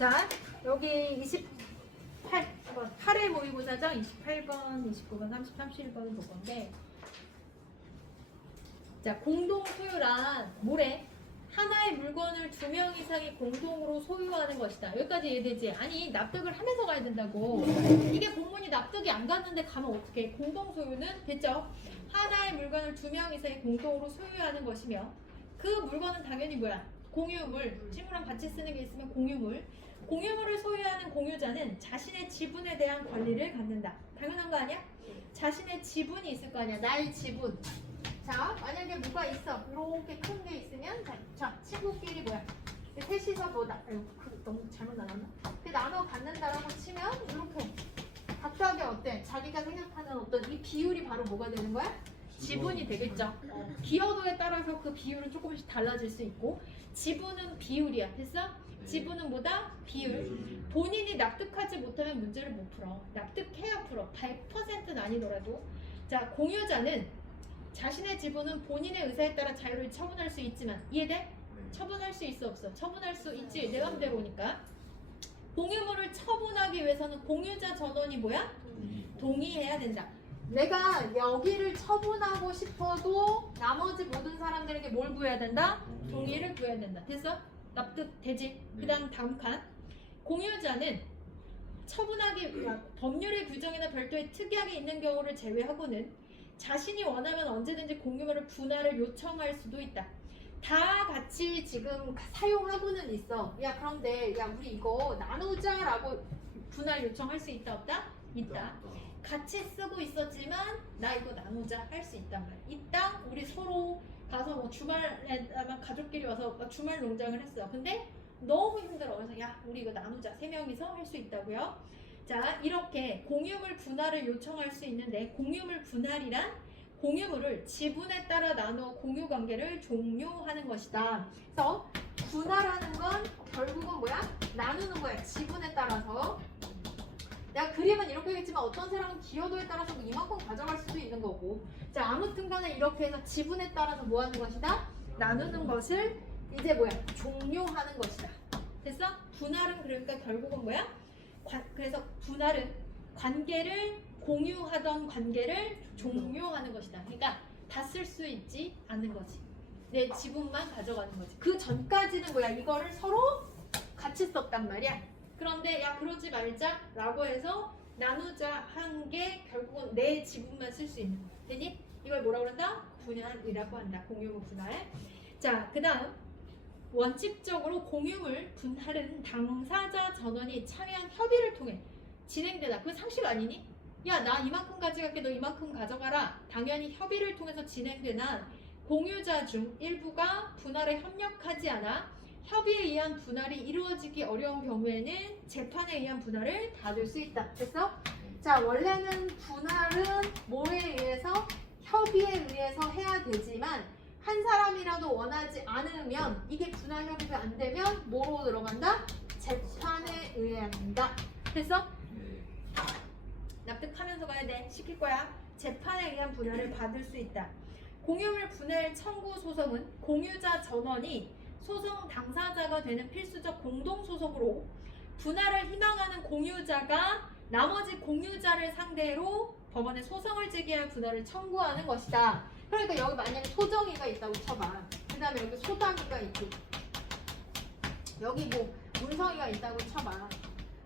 자, 여기 28번 8회 모의고사죠. 28번, 29번, 30, 31번을 볼 건데, 자, 공동 소유란 뭐래? 하나의 물건을 2명 이상이 공동으로 소유하는 것이다. 여기까지 이해되지? 아니, 납득을 하면서 가야 된다고. 이게 본문이 납득이 안 갔는데 가면 어떻게? 공동 소유는 됐죠? 하나의 물건을 2명 이상이 공동으로 소유하는 것이며, 그 물건은 당연히 뭐야? 공유물. 친구랑 같이 쓰는 게 있으면 공유물. 공유물을 소유하는 공유자는 자신의 지분에 대한 권리를 갖는다. 당연한 거 아니야? 자신의 지분이 있을 거 아니야. 나의 지분. 자, 만약에 뭐가 있어. 이렇게 큰 게 있으면, 자, 친구끼리 뭐야? 셋이서 뭐, 너무 잘못 나눴나? 나눠 갖는다라고 치면, 이렇게. 각각의 어때? 자기가 생각하는 어떤 이 비율이 바로 뭐가 되는 거야? 지분이 되겠죠. 기여도에 따라서 그 비율은 조금씩 달라질 수 있고, 지분은 비율이야. 됐어? 지분은 뭐다? 비율. 본인이 납득하지 못하면 문제를 못 풀어. 납득해야 풀어. 100%는 아니더라도. 자, 공유자는 자신의 지분은 본인의 의사에 따라 자유를 처분할 수 있지만, 이해돼? 처분할 수 있어 없어? 처분할 수 있지. 내 맘대로니까. 공유물을 처분하기 위해서는 공유자 전원이 뭐야? 동의해야 된다. 내가 여기를 처분하고 싶어도 나머지 모든 사람들에게 뭘 구해야 된다? 동의를 구해야 된다. 됐어? 납득되지? 그 다음 다음 칸. 공유자는 처분하기 법률의 규정이나 별도의 특약이 있는 경우를 제외하고는 자신이 원하면 언제든지 공유물을 분할을 요청할 수도 있다. 다 같이 지금 사용하고는 있어. 야, 그런데 야, 우리 이거 나누자라고 분할 요청할 수 있다 없다? 있다. 같이 쓰고 있었지만 나 이거 나누자 할 수 있단 말이야. 이따 우리 서로 가서 뭐 주말에 아마 가족끼리 와서 주말 농장을 했어. 근데 너무 힘들어. 그래서 야, 우리 이거 나누자. 3명이서 할 수 있다고요. 자, 이렇게 공유물 분할을 요청할 수 있는데, 공유물 분할이란 공유물을 지분에 따라 나누어 공유 관계를 종료하는 것이다. 그래서 분할하는 건 결국은 뭐야? 나누는 거야. 지분에 따라서. 내가 그림은 이렇게 했지만 어떤 사람은 기여도에 따라서 이만큼 가져갈 수도 있는 거고. 자, 아무튼 간에 이렇게 해서 지분에 따라서 뭐 하는 것이다? 나누는 것을 이제 뭐야? 종료하는 것이다. 됐어? 분할은 그러니까 결국은 뭐야? 그래서 분할은 관계를 공유하던 관계를 종료하는 것이다. 그러니까 다 쓸 수 있지 않는 거지. 내 지분만 가져가는 거지. 그 전까지는 뭐야? 이거를 서로 같이 썼단 말이야. 그런데 야, 그러지 말자 라고 해서 나누자 한 게 결국은 내 지분만 쓸 수 있는 거야. 되니? 이걸 뭐라고 한다? 분할이라고 한다. 공유물 분할. 자, 그 다음 원칙적으로 공유물 분할은 당사자 전원이 참여한 협의를 통해 진행되다. 그건 상식 아니니? 야, 나 이만큼 가져갈게, 너 이만큼 가져가라. 당연히 협의를 통해서 진행되나 공유자 중 일부가 분할에 협력하지 않아 협의에 의한 분할이 이루어지기 어려운 경우에는 재판에 의한 분할을 받을 수 있다. 됐어? 자, 원래는 분할은 뭐에 의해서? 협의에 의해서 해야 되지만 한 사람이라도 원하지 않으면 이게 분할 협의가 안 되면 뭐로 들어간다? 재판에 의해야 한다. 됐어? 납득하면서 가야 돼. 시킬 거야. 재판에 의한 분할을 받을 수 있다. 공유물 분할 청구 소송은 공유자 전원이 소송 당사자가 되는 필수적 공동소송으로 분할을 희망하는 공유자가 나머지 공유자를 상대로 법원에 소송을 제기할 분할을 청구하는 것이다. 그러니까 여기 만약에 소정이가 있다고 쳐봐. 그 다음에 여기 소담이가 있고 여기 뭐 문성이가 있다고 쳐봐.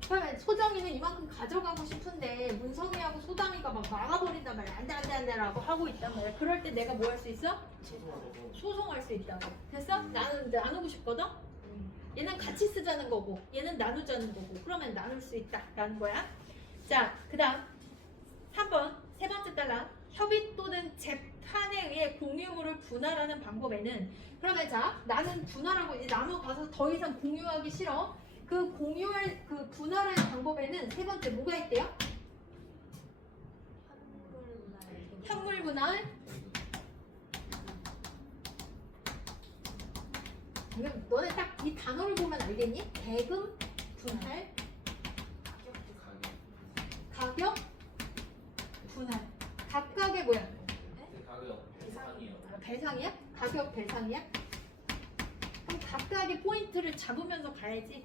그러면 소정이는 이만큼 가져가고 싶은데 문성이하고 소담이가 막 막아버린단 말이야. 안돼 라고 하고 있단 말이야. 그럴 때 내가 뭐 할 수 있어? 소송할 수 있다고. 됐어? 나는 나누고 싶거든? 얘는 같이 쓰자는 거고 얘는 나누자는 거고 그러면 나눌 수 있다 라는 거야. 자, 그 다음 3번 세 번째 딸랑 협의 또는 재판에 의해 공유물을 분할하는 방법에는 그러면 자, 나는 분할하고 이제 나눠 가서 더 이상 공유하기 싫어. 그 공유할 그 분할할 방법에는 세 번째 뭐가 있대요? 현물 분할. 너네 딱 이 단어를 보면 알겠니? 대금 분할, 가격 분할. 각각의 뭐야? 가격 배상이요. 배상이야? 가격 배상이야? 그럼 각각의 포인트를 잡으면서 가야지.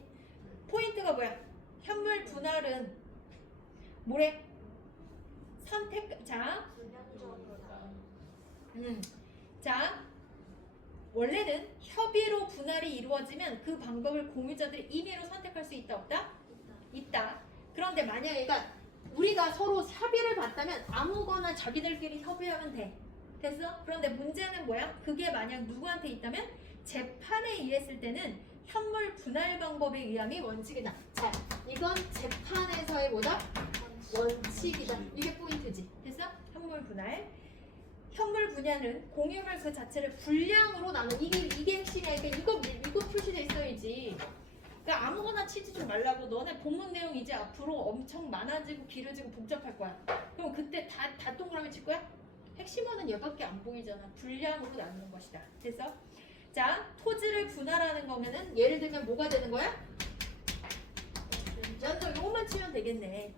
포인트가 뭐야? 현물 분할은 뭐래? 선택. 자, 자, 원래는 협의로 분할이 이루어지면 그 방법을 공유자들이 임의로 선택할 수 있다 없다? 있다. 그런데 만약에 우리가 서로 협의를 봤다면 아무거나 자기들끼리 협의하면 돼. 됐어? 그런데 문제는 뭐야? 그게 만약 누구한테 있다면 재판에 의했을 때는 현물 분할 방법에 의함이 원칙이다. 자, 이건 재판에서의 뭐다? 원칙이다. 이게 포인트지. 됐어? 현물 분할. 현물 분야는 공유물 그 자체를 분량으로 나누. 이게 핵심이야. 그러니까 이거 표시돼 있어야지. 그러니까 아무거나 치지 좀 말라고. 너네 본문 내용 이제 앞으로 엄청 많아지고 길어지고 복잡할 거야. 그럼 그때 다 동그라미 칠 거야? 핵심어는 얘밖에 안 보이잖아. 분량으로 나누는 것이다. 됐어? 자, 토지를 분할하는 거면은 예를 들면 뭐가 되는 거야? 연도 요것만 치면 되겠네.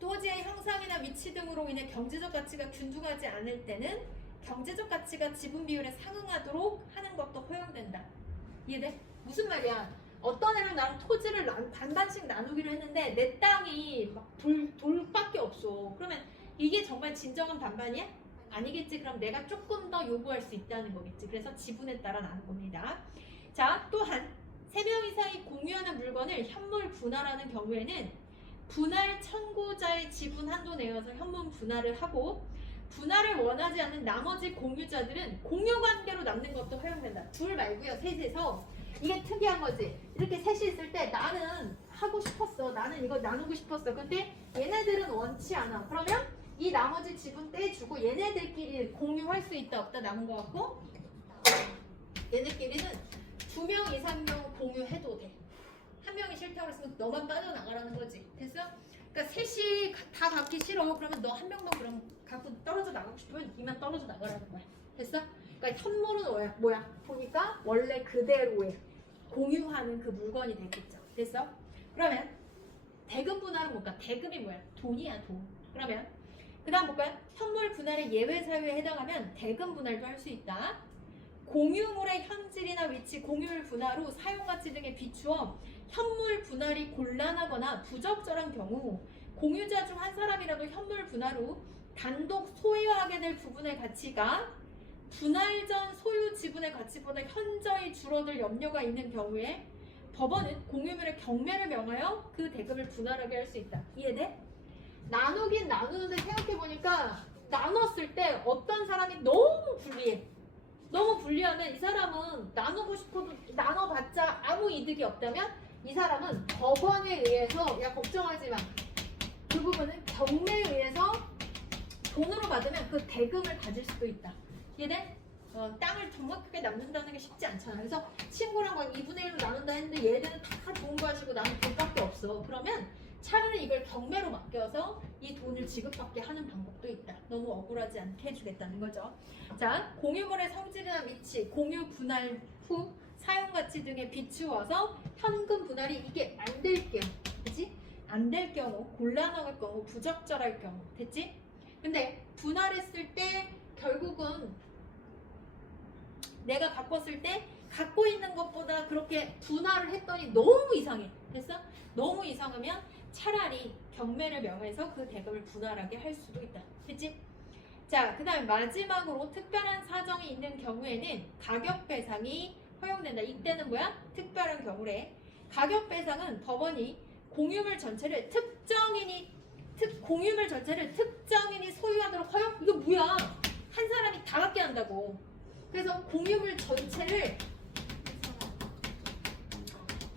토지의 형상이나 위치 등으로 인해 경제적 가치가 균등하지 않을 때는 경제적 가치가 지분 비율에 상응하도록 하는 것도 허용된다. 이해돼? 무슨 말이야? 어떤 애랑 나랑 토지를 반반씩 나누기로 했는데 내 땅이 막 돌밖에 없어. 그러면 이게 정말 진정한 반반이야? 아니겠지. 그럼 내가 조금 더 요구할 수 있다는 거겠지. 그래서 지분에 따라 나눈 겁니다. 자, 또한 3명 이상이 공유하는 물건을 현물 분할하는 경우에는 분할 청구자의 지분 한도 내에서 현물 분할을 하고 분할을 원하지 않는 나머지 공유자들은 공유 관계로 남는 것도 허용된다. 둘 말고요. 셋에서 이게 특이한 거지. 이렇게 셋이 있을 때 나는 하고 싶었어. 나는 이거 나누고 싶었어. 근데 얘네들은 원치 않아. 그러면 이 나머지 지분 떼주고 얘네들끼리 공유할 수 있다 없다 남은 거 같고 얘네끼리는 2명 이상 명 공유해도 돼. 한 명이 싫다고 했으면 너만 빠져나가라는 거지. 됐어? 그러니까 셋이 다 갖기 싫어. 그러면 너 한 명만 그럼 갖고 떨어져 나가고 싶으면 니만 떨어져 나가라는 거야. 됐어? 그러니까 현물은 뭐야? 보니까 원래 그대로의 공유하는 그 물건이 되겠죠. 됐어? 그러면 대금 분할은 뭘까? 대금이 뭐야? 돈이야, 돈. 그러면 그 다음 볼까요? 현물 분할의 예외 사유에 해당하면 대금 분할도 할 수 있다. 공유물의 현질이나 위치, 공유물 분할 후 사용가치 등에 비추어 현물 분할이 곤란하거나 부적절한 경우 공유자 중 한 사람이라도 현물 분할 후 단독 소유하게 될 부분의 가치가 분할 전 소유 지분의 가치보다 현저히 줄어들 염려가 있는 경우에 법원은 공유물의 경매를 명하여 그 대금을 분할하게 할 수 있다. 이해돼? 나누긴 나누는데 생각해보니까 나눴을 때 어떤 사람이 너무 불리해. 너무 불리하면 이 사람은 나누고 싶어도 나눠봤자 아무 이득이 없다면 이 사람은 법원에 의해서 야 걱정하지 마. 그 부분은 경매에 의해서 돈으로 받으면 그 대금을 가질 수도 있다. 이해돼? 땅을 정확하게 남는다는 게 쉽지 않잖아. 그래서 친구랑 막 2분의 1로 나눈다 했는데 얘들은 다 돈 가지고 나는 돈밖에 없어. 그러면 차라리 이걸 경매로 맡겨서 이 돈을 지급받게 하는 방법도 있다. 너무 억울하지 않게 해주겠다는 거죠. 자, 공유물의 성질이나 위치, 공유 분할 후 사용가치 등에 비추어서 현금 분할이 이게 안 될 경우, 그치? 안 될 경우, 곤란할 경우, 부적절할 경우, 됐지? 근데 분할했을 때 결국은 내가 바꿨을 때 갖고 있는 것보다 그렇게 분할을 했더니 너무 이상해. 됐어? 너무 이상하면 차라리 경매를 명해서 그 대금을 분할하게 할 수도 있다. 됐지? 자, 그 다음 마지막으로 특별한 사정이 있는 경우에는 가격 배상이 허용된다. 이때는 뭐야? 특별한 경우래. 가격 배상은 법원이 공유물 전체를 특정인이 소유하도록 허용? 이거 뭐야? 한 사람이 다 갖게 한다고. 그래서 공유물 전체를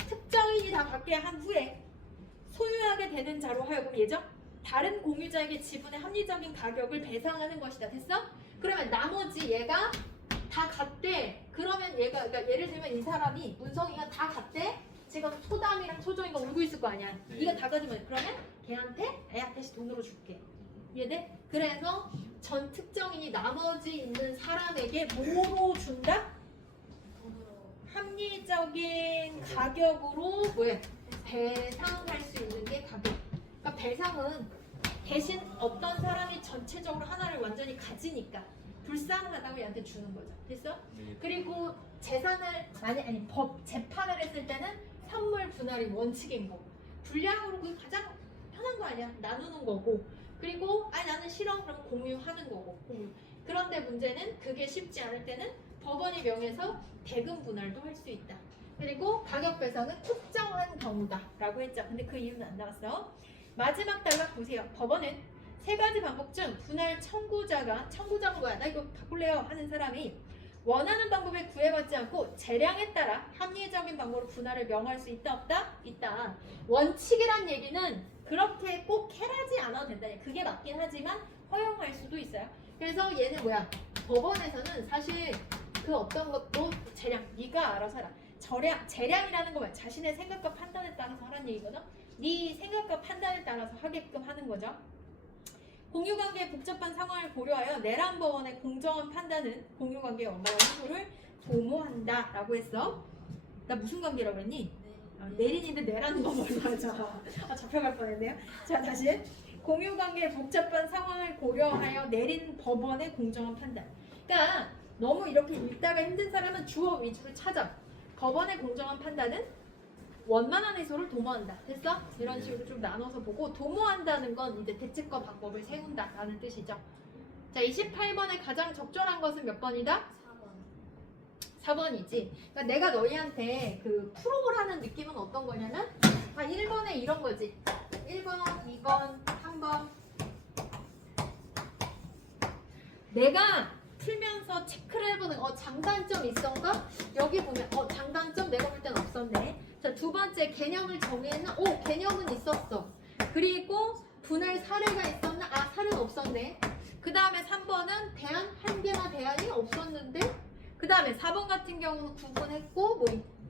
특정인이 다 갖게 한 후에 소유하게 되는 자로 하여금 예정 다른 공유자에게 지분의 합리적인 가격을 배상하는 것이다. 됐어? 그러면 나머지 얘가 다 갔대. 그러면 얘가 그러니까 예를 들면 이 사람이 문성이가 다 갔대. 지금 소담이랑 소정이가 울고 있을 거 아니야. 네. 네가 다 가지면 그러면 걔한테 애한테 돈으로 줄게. 이해돼? 그래서 전 특정인이 나머지 있는 사람에게 뭐로 준다? 합리적인 가격으로 뭐야? 배상할 수 있는 게 가격. 그러니까 배상은 대신 어떤 사람이 전체적으로 하나를 완전히 가지니까 불쌍하다고 얘한테 주는 거죠. 됐어? 네. 그리고 재산을 재판을 했을 때는 현물 분할이 원칙인 거고 분량으로 그게 가장 편한 거 아니야? 나누는 거고 그리고 아니 나는 싫어 그럼 공유하는 거고 공유. 그런데 문제는 그게 쉽지 않을 때는 법원이 명해서 대금 분할도 할 수 있다. 그리고 가격 배상은 특정한 경우다 라고 했죠. 근데 그 이유는 안 나왔어. 마지막 단락 보세요. 법원은 세 가지 방법 중 분할 청구자가 뭐야 나 이거 바꿀래요 하는 사람이 원하는 방법에 구애받지 않고 재량에 따라 합리적인 방법으로 분할을 명할 수 있다 없다? 있다. 원칙이란 얘기는 그렇게 꼭 해라지 않아도 된다. 그게 맞긴 하지만 허용할 수도 있어요. 그래서 얘는 뭐야? 법원에서는 사실 그 어떤 것도 재량 네가 알아서 해라. 재량이라는 거 뭐야? 자신의 생각과 판단에 따라서 하라는 얘기거든. 네 생각과 판단에 따라서 하게끔 하는 거죠. 공유관계의 복잡한 상황을 고려하여 내란 법원의 공정한 판단은 공유관계의 원만한 행보를 도모한다 라고 했어. 나 무슨 관계라고 했니? 내린인데 내라는 거 맞아. 잡혀갈 뻔했네요. 자 다시 공유관계의 복잡한 상황을 고려하여 내린 법원의 공정한 판단. 그러니까 너무 이렇게 읽다가 힘든 사람은 주어 위주로 찾아. 법원의 공정한 판단은 원만한 해소를 도모한다. 됐어? 이런 식으로 좀 나눠서 보고 도모한다는 건 이제 대책과 방법을 세운다 라는 뜻이죠. 자 28번에 가장 적절한 것은 몇 번이다? 4번이지. 그러니까 내가 너희한테 그 프로를 하는 느낌은 어떤 거냐면 1번에 이런 거지. 1번, 2번, 3번 내가 풀면서 체크를 해보는 장단점 있었가? 여기 보면 장단점 내가 볼 땐 없었네. 자, 두 번째 개념을 정의했나? 개념은 있었어. 그리고 분할 사례가 있었나? 사례는 없었네. 그 다음에 3번은 대안 한 개나 대안이 없었는데 그 다음에 4번 같은 경우는 구분했고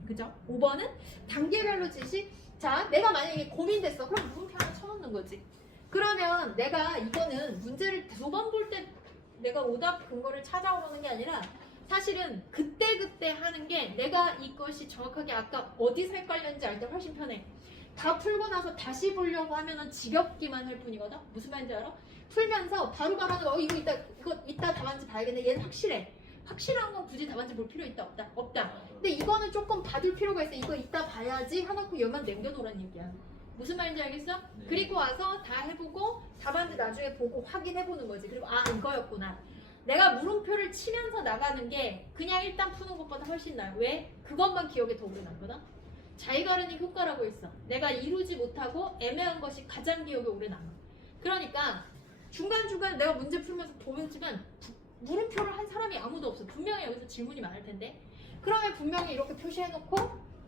그죠? 5번은 단계별로 지시. 자, 내가 만약에 고민됐어. 그럼 물음표 하나 쳐놓는 거지. 그러면 내가 이거는 문제를 두 번 볼 때 내가 오답 근거를 찾아오는 게 아니라 사실은 그때그때 하는 게 내가 이것이 정확하게 아까 어디서 헷갈렸는지 알 때 훨씬 편해. 다 풀고 나서 다시 보려고 하면은 지겹기만 할 뿐이거든. 무슨 말인지 알아? 풀면서 바로바로 하는 거 이거 이따 답안지 봐야겠네. 얘는 확실해. 확실한 건 굳이 답안지 볼 필요 있다 없다? 없다. 근데 이거는 조금 봐둘 필요가 있어. 이거 이따 봐야지 하놓고 얘만 남겨놓으란 얘기야. 무슨 말인지 알겠어? 네. 그리고 와서 다 해보고 답안지 나중에 보고 확인해보는 거지. 그리고 이거였구나. 내가 물음표를 치면서 나가는 게 그냥 일단 푸는 것보다 훨씬 나아요. 왜? 그것만 기억에 더 오래 남거든. 자이가르닉 효과라고 있어. 내가 이루지 못하고 애매한 것이 가장 기억에 오래 남아. 그러니까 중간중간 내가 문제 풀면서 보면지만 물음표를 한 사람이 아무도 없어. 분명히 여기서 질문이 많을 텐데. 그러면 분명히 이렇게 표시해놓고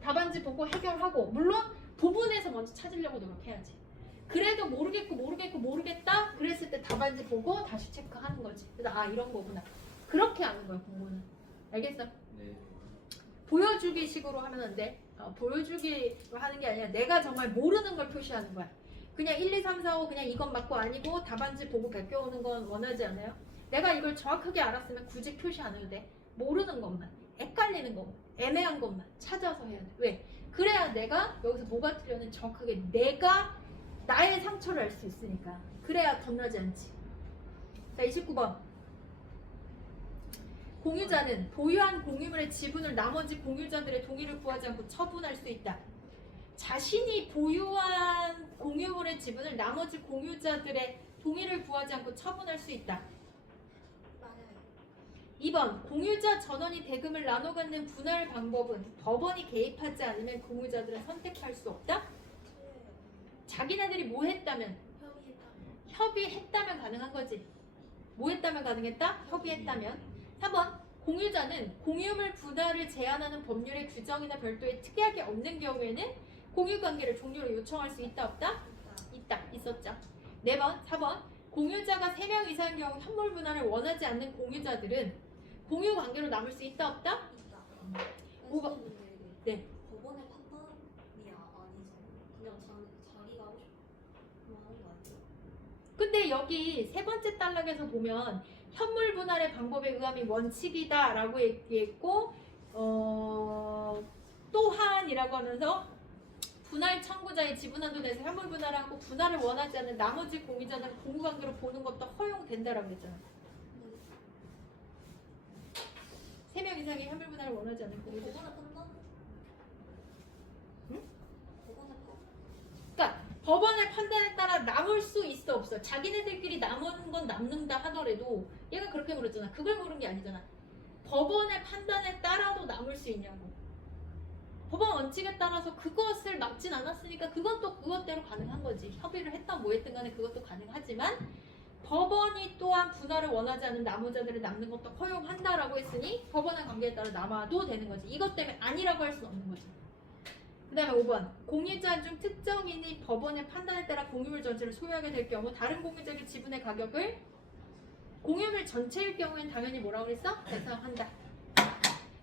답안지 보고 해결하고 물론 부분에서 먼저 찾으려고 노력해야지. 그래도 모르겠다 그랬을 때 답안지 보고 다시 체크하는 거지. 그래서 이런 거구나. 그렇게 하는 거야 공부는. 알겠어? 네. 보여주기 식으로 하면 안 돼. 보여주기로 하는 게 아니라 내가 정말 모르는 걸 표시하는 거야. 그냥 1, 2, 3, 4, 5 그냥 이건 맞고 아니고 답안지 보고 베껴오는 건 원하지 않아요? 내가 이걸 정확하게 알았으면 굳이 표시 안 해도 돼. 모르는 것만, 헷갈리는 것만, 애매한 것만 찾아서 해야 돼. 왜? 그래야 내가 여기서 뭐가 틀렸는지 정확하게 내가 나의 상처를 알 수 있으니까. 그래야 겁나지 않지. 자, 29번. 공유자는 보유한 공유물의 지분을 나머지 공유자들의 동의를 구하지 않고 처분할 수 있다. 자신이 보유한 공유물의 지분을 나머지 공유자들의 동의를 구하지 않고 처분할 수 있다. 2번. 공유자 전원이 대금을 나눠 갖는 분할 방법은 법원이 개입하지 않으면 공유자들은 선택할 수 없다. 자기네들이 뭐 했다면? 협의했다면 가능한 거지. 뭐 했다면 가능했다? 협의했다면. 3번. 공유자는 공유물 분할을 제한하는 법률의 규정이나 별도의 특약이 없는 경우에는 공유관계를 종료로 요청할 수 있다 없다? 있다. 있었죠. 4번. 4번. 공유자가 3명 이상인 경우 현물 분할을 원하지 않는 공유자들은 공유관계로 남을 수 있다 없다? 있다. 5번. 네. 법원의 판단이야 아니죠. 그냥 자기가 하고 싶은 하는 거 아니에요? 근데 여기 세 번째 단락에서 보면 현물 분할의 방법에 의함이 원칙이다라고 얘기했고 또한이라고 하면서 분할 청구자의 지분 한도 내에서 현물 분할하고 분할을 원하지 않는 나머지 공유자들은 공유관계로 보는 것도 허용된다라고 했잖아. 3명 이상의 현물 분할을 원하지 않는 공유자. 법원의 판단? 응? 그러니까 법원의 판단에 따라 남을 수 있어 없어. 자기네들끼리 남은 건 남는다 하더라도 얘가 그렇게 물었잖아. 그걸 물은 게 아니잖아. 법원의 판단에 따라도 남을 수 있냐고. 법원 원칙에 따라서 그것을 막진 않았으니까 그건 또 그것대로 가능한 거지. 협의를 했던 뭐 했든 간에 그것도 가능하지만 법원이 또한 분할을 원하지 않는 남우자들을 남는 것도 허용한다라고 했으니 법원의 관계에 따라 남아도 되는 거지. 이것 때문에 아니라고 할 수는 없는 거지. 그 다음에 5번. 공유자 중 특정인이 법원의 판단에 따라 공유물 전체를 소유하게 될 경우 다른 공유자의 지분의 가격을 공유물 전체일 경우엔 당연히 뭐라고 그랬어? 배상한다.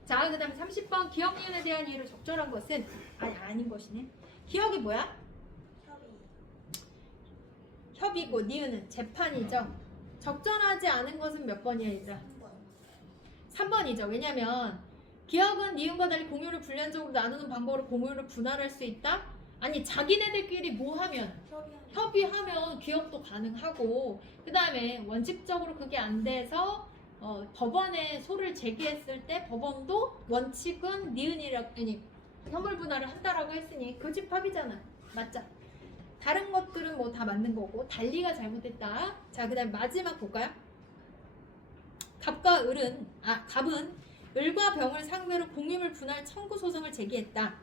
자, 그 다음에 30번. 기억 니은에 대한 이해로 적절한 것은 아닌 것이네. 기억이 뭐야? 협의고 니은은 재판이죠. 적절하지 않은 것은 몇 번이야 얘들아? 3번이죠. 왜냐면 기억은 니은과 달리 공유를 불리한적으로 나누는 방법으로 공유를 분할할 수 있다? 아니 자기네들끼리 뭐 하면? 협의하면 기억도 가능하고 그 다음에 원칙적으로 그게 안 돼서 법원에 소를 제기했을 때 법원도 원칙은 니은이라니 현물 분할을 한다라고 했으니 교집합이잖아. 맞죠? 다른 것들은 뭐 다 맞는 거고 달리가 잘못됐다. 자, 그 다음에 마지막 볼까요? 갑은 을과 병을 상대로 공유물 분할 청구 소송을 제기했다.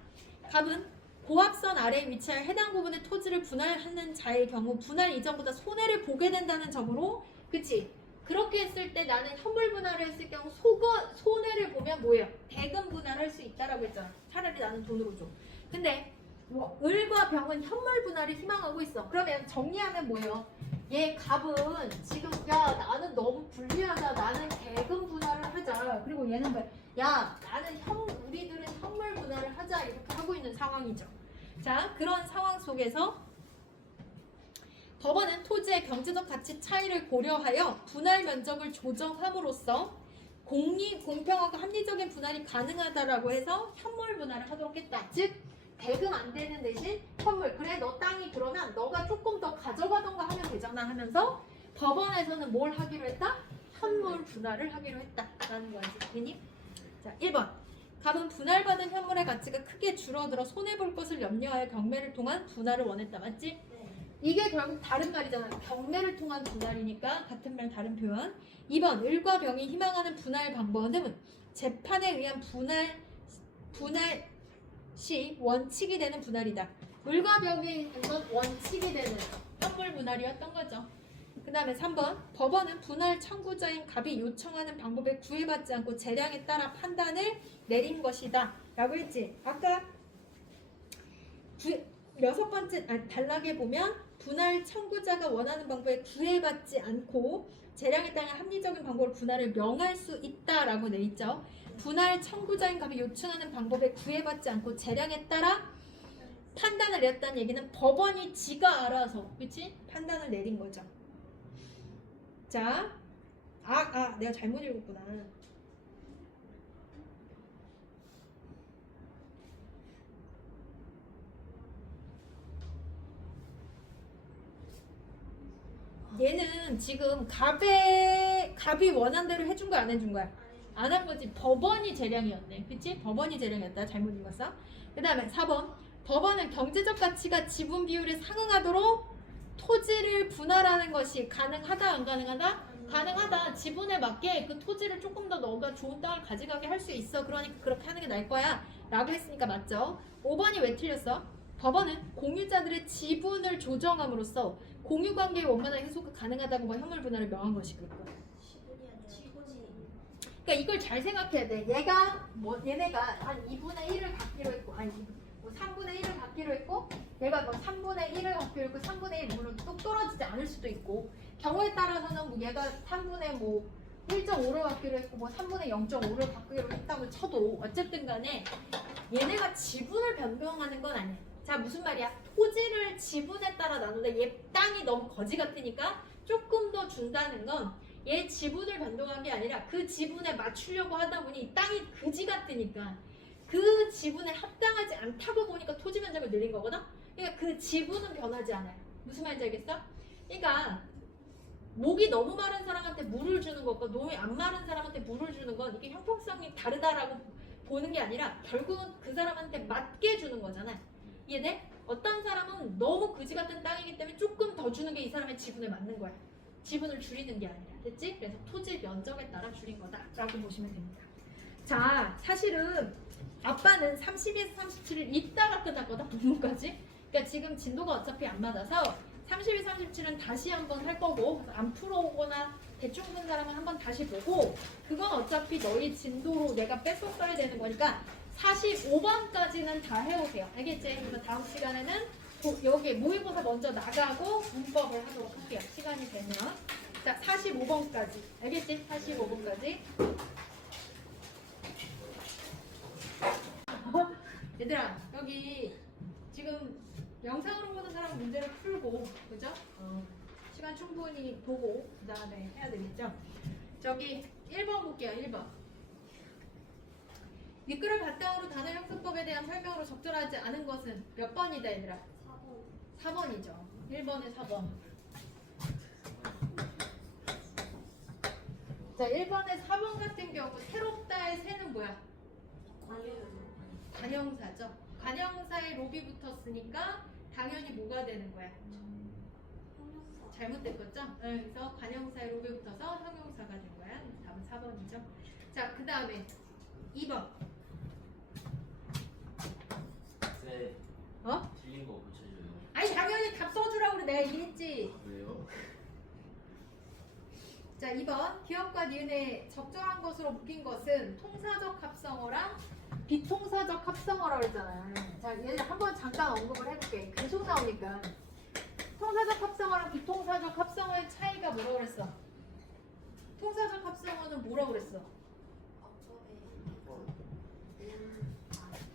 갑은 고압선 아래에 위치할 해당 부분의 토지를 분할하는 자의 경우 분할 이전보다 손해를 보게 된다는 점으로 그치? 그렇게 했을 때 나는 현물 분할을 했을 경우 손해를 보면 뭐예요? 대금 분할할 수 있다라고 했잖아. 차라리 나는 돈으로 줘. 근데 을과 병은 현물 분할을 희망하고 있어. 그러면 정리하면 뭐예요? 얘 갑은 지금 야 나는 너무 불리하다. 나는 대금 분할을 하자. 그리고 얘는 뭐? 야 나는 우리들은 현물 분할을 하자. 이렇게 하고 있는 상황이죠. 자, 그런 상황 속에서 법원은 토지의 경제적 가치 차이를 고려하여 분할 면적을 조정함으로써 공평하고 합리적인 분할이 가능하다라고 해서 현물 분할을 하도록 했다. 즉 대금 안 되는 대신 현물. 그래 너 땅이 그러면 너가 조금 더 가져가던가 하면 되잖아 하면서 법원에서는 뭘 하기로 했다? 현물 분할을 하기로 했다라는 거지. 괜히? 자, 1번. 갑은 분할받은 현물의 가치가 크게 줄어들어 손해볼 것을 염려하여 경매를 통한 분할을 원했다. 맞지? 네. 이게 결국 다른 말이잖아. 경매를 통한 분할이니까 같은 말 다른 표현. 2번. 을과 병이 희망하는 분할 방법은 재판에 의한 분할 시 원칙이 되는 분할이다. 을과 병이 이건 원칙이 되는 현물 분할이었던 거죠. 그 다음에 3번. 법원은 분할 청구자인 갑이 요청하는 방법에 구애받지 않고 재량에 따라 판단을 내린 것이다 라고 했지. 아까 여섯 번째 단락에 보면 분할 청구자가 원하는 방법에 구애받지 않고 재량에 따라 합리적인 방법으로 분할을 명할 수 있다라고 돼 있죠. 분할 청구자인 갑이 요청하는 방법에 구애받지 않고 재량에 따라 판단을 내렸다는 얘기는 법원이 지가 알아서 그치? 판단을 내린 거죠. 자, 내가 잘못 읽었구나. 얘는 지금 갑이 원한 대로 해준 거야 안 해준 거야? 안 한 거지. 법원이 재량이었네. 그치? 법원이 재량이었다. 잘못 읽었어. 그 다음에 4번. 법원은 경제적 가치가 지분 비율에 상응하도록 토지를 분할하는 것이 가능하다 안 가능하다? 가능하다. 지분에 맞게 그 토지를 조금 더 너가 좋은 땅을 가져가게 할 수 있어. 그러니까 그렇게 하는 게 나을 거야 라고 했으니까 맞죠? 5번이 왜 틀렸어? 법원은 공유자들의 지분을 조정함으로써 공유관계의 원만한 해소가 가능하다고 뭐 현물 분할을 명한 것이 그거야. 그러니까 이걸 잘 생각해야 돼. 얘네가 한 2분의 1을 갖기로 했고, 뭐 3분의 1을 갖기로 했고, 얘가 뭐 3분의 1을 갖기로 했고, 3분의 1 물론 똑 떨어지지 않을 수도 있고, 경우에 따라서는 뭐 얘가 3분의 뭐 1.5를 갖기로 했고, 뭐 3분의 0.5를 갖기로 했다고 쳐도 어쨌든 간에 얘네가 지분을 변경하는 건 아니야. 자, 무슨 말이야? 토지를 지분에 따라 나누는데 얘 땅이 너무 거지 같으니까 조금 더 준다는 건 얘 지분을 변동한 게 아니라 그 지분에 맞추려고 하다 보니 이 땅이 그지 같으니까 그 지분에 합당하지 않다고 보니까 토지 면적을 늘린 거거든? 그러니까 그 지분은 변하지 않아요. 무슨 말인지 알겠어? 그러니까 목이 너무 마른 사람한테 물을 주는 것과 몸이 안 마른 사람한테 물을 주는 건 이게 형평성이 다르다라고 보는 게 아니라 결국은 그 사람한테 맞게 주는 거잖아. 이해돼? 어떤 사람은 너무 그지 같은 땅이기 때문에 조금 더 주는 게 이 사람의 지분에 맞는 거야. 지분을 줄이는 게 아니라. 됐지? 그래서 토지 면적에 따라 줄인 거다라고 보시면 됩니다. 자, 사실은 아빠는 32에서 37을 이따가 끝났거든, 본문까지. 그러니까 지금 진도가 어차피 안 맞아서 32, 37은 다시 한번 할 거고, 안 풀어오거나 대충 푼 사람은 한번 다시 보고, 그건 어차피 너희 진도로 내가 뺏어 써야 되는 거니까 45번까지는 다 해오세요. 알겠지? 그래서 다음 시간에는 여기 모의고사 먼저 나가고 문법을 하도록 할게요. 시간이 되면. 자, 45번까지. 알겠지? 45번까지. 얘들아, 여기 지금 영상으로 보는 사람 문제를 풀고, 그죠? 시간 충분히 보고 그 다음에 해야 되겠죠? 저기 1번 볼게요. 1번. 윗글을 바탕으로 단어 형성법에 대한 설명으로 적절하지 않은 것은 몇 번이다, 얘들아? 4번. 4번이죠. 1번에 4번. 자, 1번에 4번 같은 경우 새롭다의 새는 뭐야? 관형사죠. 관형사에 로비 붙었으니까 당연히 뭐가 되는 거야? 잘못됐겠죠? 그래서 관형사에 로비 붙어서 형용사가 된 거야. 답은 4번이죠. 자, 그 다음에 2번. 네. 어? 틀린 거 고쳐줘요. 아니, 당연히 답 써주라고 그래. 내가 얘기했지. 왜요? 자, 2번. 기업과 니은의 적절한 것으로 묶인 것은 통사적 합성어랑 비통사적 합성어라고 했잖아요. 자, 얘를 한번 잠깐 언급을 해볼게. 계속 나오니까. 통사적 합성어랑 비통사적 합성어의 차이가 뭐라고 그랬어? 통사적 합성어는 뭐라고 그랬어?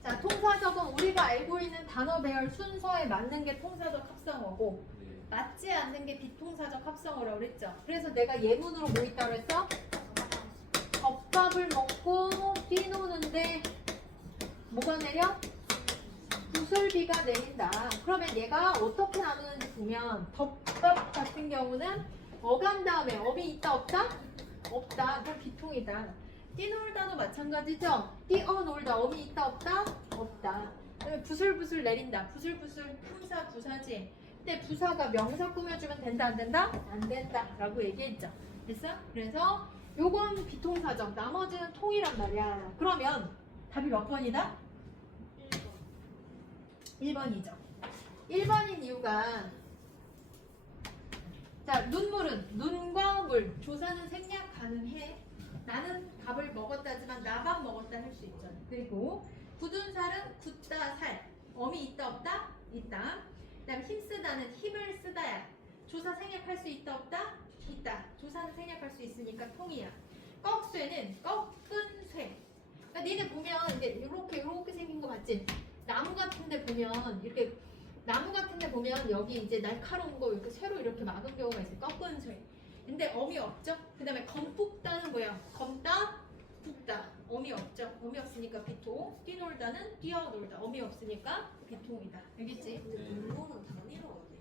자, 통사적은 우리가 알고 있는 단어 배열 순서에 맞는 게 통사적 합성어고 네. 맞지 않는 게 비통사적 합성어라고 그랬죠. 그래서 내가 예문으로 뭐 있다고 했어? 덮밥을 먹고 뛰노는데 뭐가 내려? 구슬비가 내린다. 그러면 얘가 어떻게 나누는지 보면 덮밥 같은 경우는 어간 다음에 업이 있다 없다? 없다. 그럼 비통이다. 뛰놀다도 마찬가지죠. 뛰어놀다 업이 있다 없다? 없다. 그러면 부슬부슬 내린다. 부슬부슬 품사 부사지. 근데 부사가 명사 꾸며주면 된다 안 된다? 안 된다 라고 얘기했죠. 됐어? 그래서 요건 비통사적. 나머지는 통이란 말이야. 그러면 답이 몇 번이다? 1번이죠. 1번인 이유가 자, 눈물은 눈과 물 조사는 생략 가능해. 나는 밥을 먹었다지만 나밥 먹었다 할 수 있잖아. 그리고 굳은 살은 굳다 살 엄이 있다 없다? 있다. 그다음 힘쓰다는 힘을 쓰다야. 조사 생략할 수 있다 없다? 있다. 조사는 생략할 수 있으니까 통이야. 꺽쇠는 꺾은 쇠. 그러니까 니네 보면 이제 이렇게 생긴 거 봤지? 나무 같은데 보면 이렇게 나무 같은데 보면 여기 이제 날카로운 거 이렇게 쇠로 이렇게 막은 경우가 있어요. 꺾은 쇠. 근데 엄이 없죠? 그 다음에 검북다는 뭐야? 검다, 북다. 엄이 없죠? 엄이 없으니까 비통. 뛰놀다는 뛰어놀다. 엄이 없으니까 비통이다. 알겠지? 근데 물로는 단위로 어디?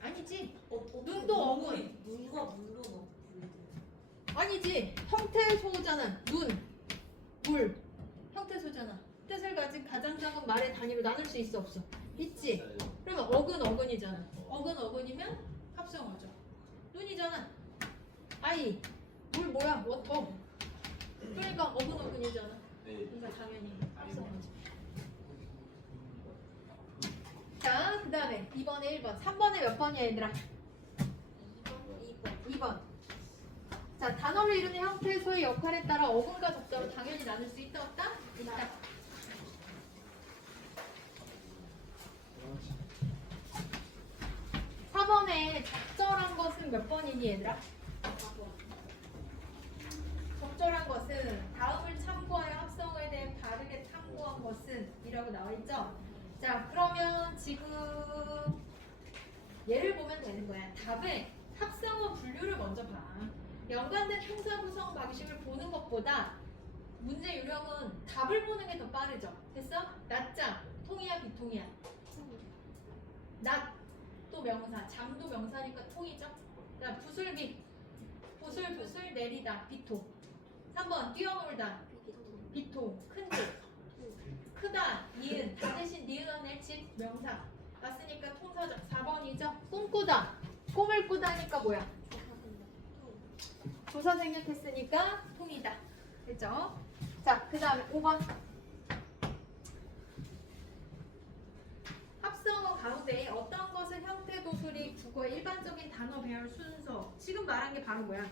아니지. 눈도 눈도 어군. 눈과 물로 넣고 아니지. 형태소잖아. 눈, 물. 형태소잖아. 뜻을 가진 가장 작은 말의 단위로 나눌 수 있어 없어? 있지. 그러면 어근이잖아. 어근이면 합성어죠. 눈이잖아. 아이. 물 뭐야? 워터. 그러니까 어근이잖아. 네. 그러니까 당연히 합성어지. 자, 그 다음에 2번에 1번. 3번에 몇 번이야 얘들아? 2번. 자, 단어를 이루는 형태소의 역할에 따라 어근과 적자로 당연히 나눌 수 있다 없다? 있다. 4번에 적절한 것은 몇 번이니 얘들아? 적절한 것은 다음을 참고하여 합성어에 대해 바르게 탐구한 것은 이라고 나와있죠? 자, 그러면 지금 예를 보면 되는 거야. 답에 합성어 분류를 먼저 봐. 연관된 통사 구성 방식을 보는 것보다 문제 유형은 답을 보는 게 더 빠르죠. 됐어? 낮잠, 통이야 비통이야? 낮, 또 명사, 잠도 명사니까 통이죠. 자, 부슬비, 부슬부슬 내리다, 비통. 3번 뛰어놀다, 비통, 큰집. 크다, 니은, 다 대신 니은어낼 집, 명사. 봤으니까 통사적 4번이죠. 꿈꾸다. 꿈을 꾸다니까 뭐야? 조사 생략했으니까 통이다. 됐죠? 자, 그 다음에 5번. 합성어 가운데 어떤 것은 형태, 도술이, 국어의 일반적인 단어 배열 순서. 지금 말한 게 바로 뭐야?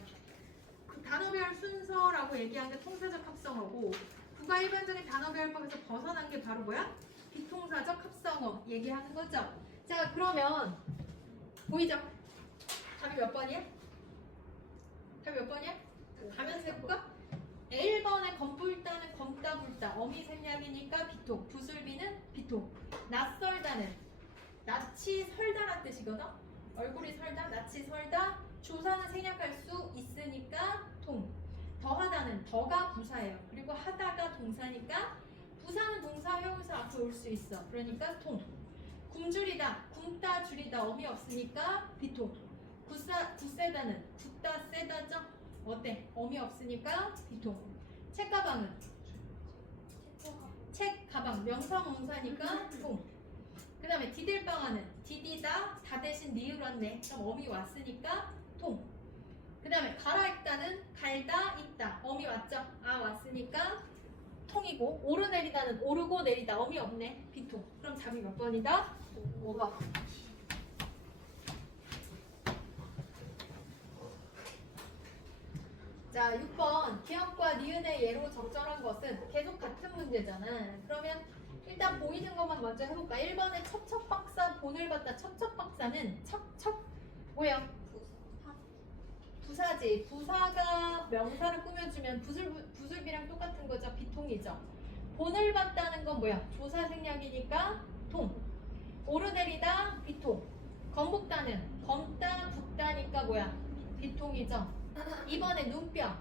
그 단어 배열 순서라고 얘기한 게 통사적 합성어고, 국어 일반적인 단어 배열법에서 벗어난 게 바로 뭐야? 비통사적 합성어 얘기하는 거죠. 자, 그러면 보이죠? 답이 몇 번이야? 답이 몇 번이야? 가면서 해볼까? 1번에 검불다는 검다불다 어미 생략이니까 비통, 부술비는 비통, 낯설다는 낯이 설다란 뜻이거든. 얼굴이 설다, 낯이 설다, 조사는 생략할 수 있으니까 통, 더하다는 더가 부사예요. 그리고 하다가 동사니까 부사는 동사, 형용사 앞에 올 수 있어. 그러니까 통. 굶주리다, 굶다, 줄이다 어미 없으니까 비통. 굳세다는 굳다, 세다죠? 어때? 어미 없으니까 비통. 책가방은 책, 가방, 명사, 몽사니까 통. 그 다음에 디딜방아는 디디다, 다 대신 니을 왔네. 그럼 어미 왔으니까 통. 그 다음에 갈아입다는 갈다, 입다. 어미 왔죠? 아 왔으니까 통이고, 오르내리다는 오르고 내리다. 어미 없네. 비통. 그럼 답이 몇 번이다? 5번. 자, 6번. 기역과 니은의 예로 적절한 것은 계속 같은 문제잖아. 그러면 일단 보이는 것만 먼저 해볼까? 1번에 척척박사 본을 봤다. 척척박사는 척척 뭐야? 부사지. 부사가 명사를 꾸며주면 부술비랑 똑같은 거죠. 비통이죠. 본을 봤다는 건 뭐야? 조사 생략이니까 통. 오르내리다 비통. 검북다는 검다 붓다니까 뭐야? 비통이죠. 2번에 눈병.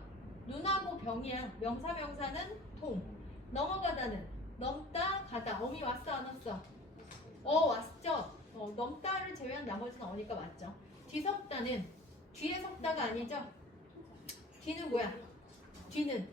눈하고 병이야. 명사는 통. 넘어가다는 넘다 가다. 어미 왔어 안 왔어? 왔죠. 넘다를 제외한 나머지는 어니까 맞죠. 뒤섰다는 뒤에 섰다가 아니죠. 뒤는 뭐야? 뒤는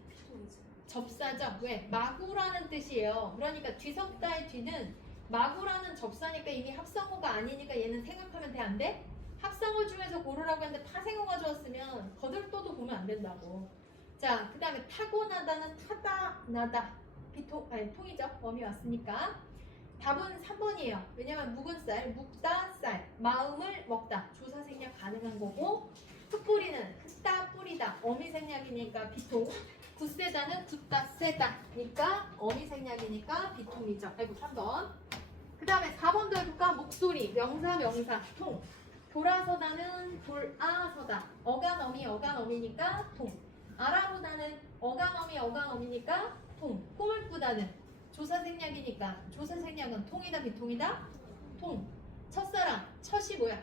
접사죠. 왜? 마구라는 뜻이에요. 그러니까 뒤섰다의 뒤는 마구라는 접사니까 이미 합성어가 아니니까 얘는 생각하면 돼 안 돼? 합성어 중에서 고르라고 했는데 파생어가 좋았으면 거들떠도 보면 안 된다고. 자, 그 다음에 타고나다는 타다 나다. 통이죠. 어미 왔으니까. 답은 3번이에요. 왜냐면 묵은 쌀, 묵다 쌀, 마음을 먹다. 조사 생략 가능한 거고, 흩뿌리는 흩다 뿌리다. 어미 생략이니까 비통. 굳세다는 굳다 세다니까 어미 생략이니까 비통이죠. 아이고 3번. 그 다음에 4번도 해볼까? 목소리, 명사, 통. 돌아서다는 돌아서다. 어간어미니까 통. 알아보다는 어간어미니까 통. 꿈을 꾸다는 조사 생략이니까 조사 생략은 통이다 비통이다? 통. 첫사랑, 첫이 뭐야?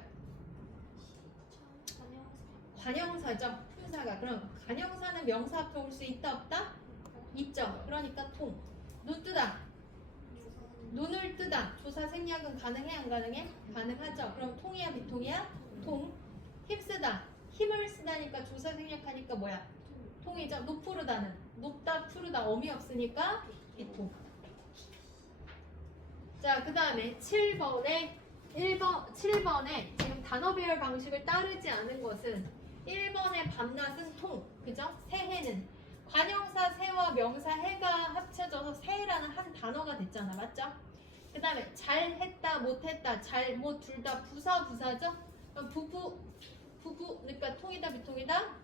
관형사죠. 품사가. 그럼 관형사는 명사 앞에 올 수 있다 없다? 있죠. 그러니까 통. 눈 뜨다. 눈을 뜨다. 조사 생략은 가능해 안 가능해? 가능하죠. 그럼 통이야 비통이야? 통. 힘쓰다. 힘을 쓰다니까 조사 생략하니까 뭐야? 통이죠. 높푸르다는 높다 푸르다 어미 없으니까 비통. 자, 그 다음에 7번에 지금 단어 배열 방식을 따르지 않은 것은 1번의 밤낮은 통, 그죠? 새해는 관형사 새와 명사 해가 합쳐져서 새해라는 한 단어가 됐잖아, 맞죠? 그 다음에 잘했다, 못했다, 잘못 둘 다 부사죠? 그럼 부부, 그러니까 통이다, 비통이다?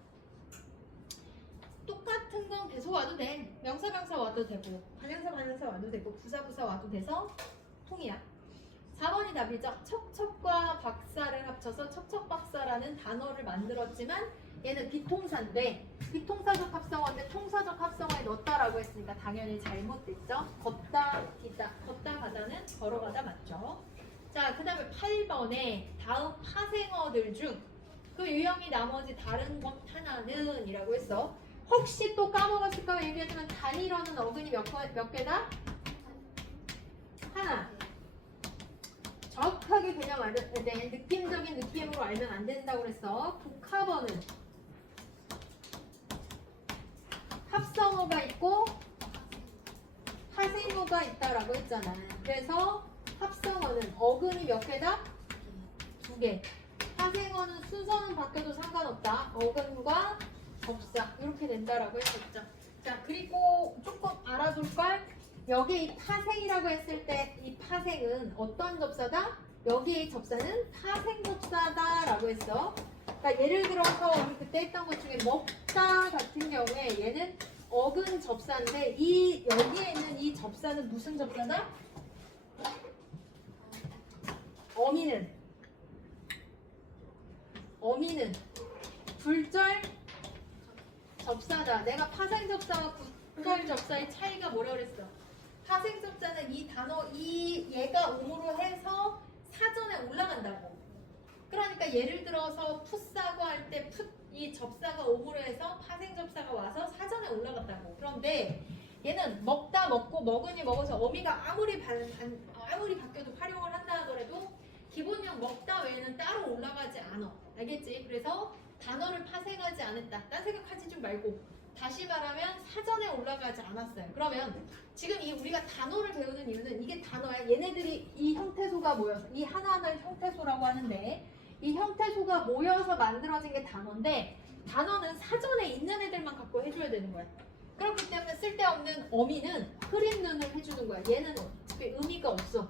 똑같은 건 계속 와도 돼. 명사 와도 되고, 관형사 와도 되고, 부사 와도 돼서 통이야. 4번이 답이죠. 척척과 박사를 합쳐서 척척박사라는 단어를 만들었지만 얘는 비통사인데 비통사적 합성어인데 통사적 합성어에 넣었다라고 했으니까 당연히 잘못됐죠. 걷다 가다는 걸어가다 맞죠. 자, 그 다음에 8번에 다음 파생어들 중 그 유형이 나머지 다른 것 하나는 이라고 했어. 혹시 또 까먹었을까 얘기하자면 단위로는 어근이 몇 개다? 하나. 정확하게 그냥 알면 돼. 느낌적인 느낌으로 알면 안 된다고 그랬어. 복합어는 합성어가 있고 파생어가 있다라고 했잖아. 그래서 합성어는 어근이 몇 개다? 2개. 파생어는 순서는 바뀌어도 상관없다. 어근과 접사 이렇게 된다라고 했었죠. 자, 그리고 조금 알아둘 걸. 여기 이 파생이라고 했을 때 이 파생은 어떤 접사다? 여기 접사는 파생 접사다라고 했어. 그러니까 예를 들어서 우리 그때 했던 것 중에 먹다 같은 경우에 얘는 어근 접사인데 이 여기에 있는 이 접사는 무슨 접사다? 어미는 불절 접사다. 내가 파생 접사와 불절 접사의 차이가 뭐라 그랬어? 파생 접사는 이 단어 얘가 음으로 해서 사전에 올라간다고. 그러니까 예를 들어서 풋사고 할 때 이 접사가 음으로 해서 파생 접사가 와서 사전에 올라갔다고. 그런데 얘는 먹다 먹고 먹으니 먹어서 어미가 아무리 바뀌어도 활용을 한다 하더라도 기본형 먹다 외에는 따로 올라가지 않아. 알겠지? 그래서 단어를 파생하지 않았다. 딴 생각하지 좀 말고 다시 말하면 사전에 올라가지 않았어요. 그러면 지금 우리가 단어를 배우는 이유는 이게 단어야. 얘네들이 이 형태소가 모여서 이 하나하나의 형태소라고 하는데 이 형태소가 모여서 만들어진 게 단어인데 단어는 사전에 있는 애들만 갖고 해줘야 되는 거야. 그렇기 때문에 쓸데없는 어미는 흐린 눈을 해주는 거야. 얘는 어차피 의미가 없어.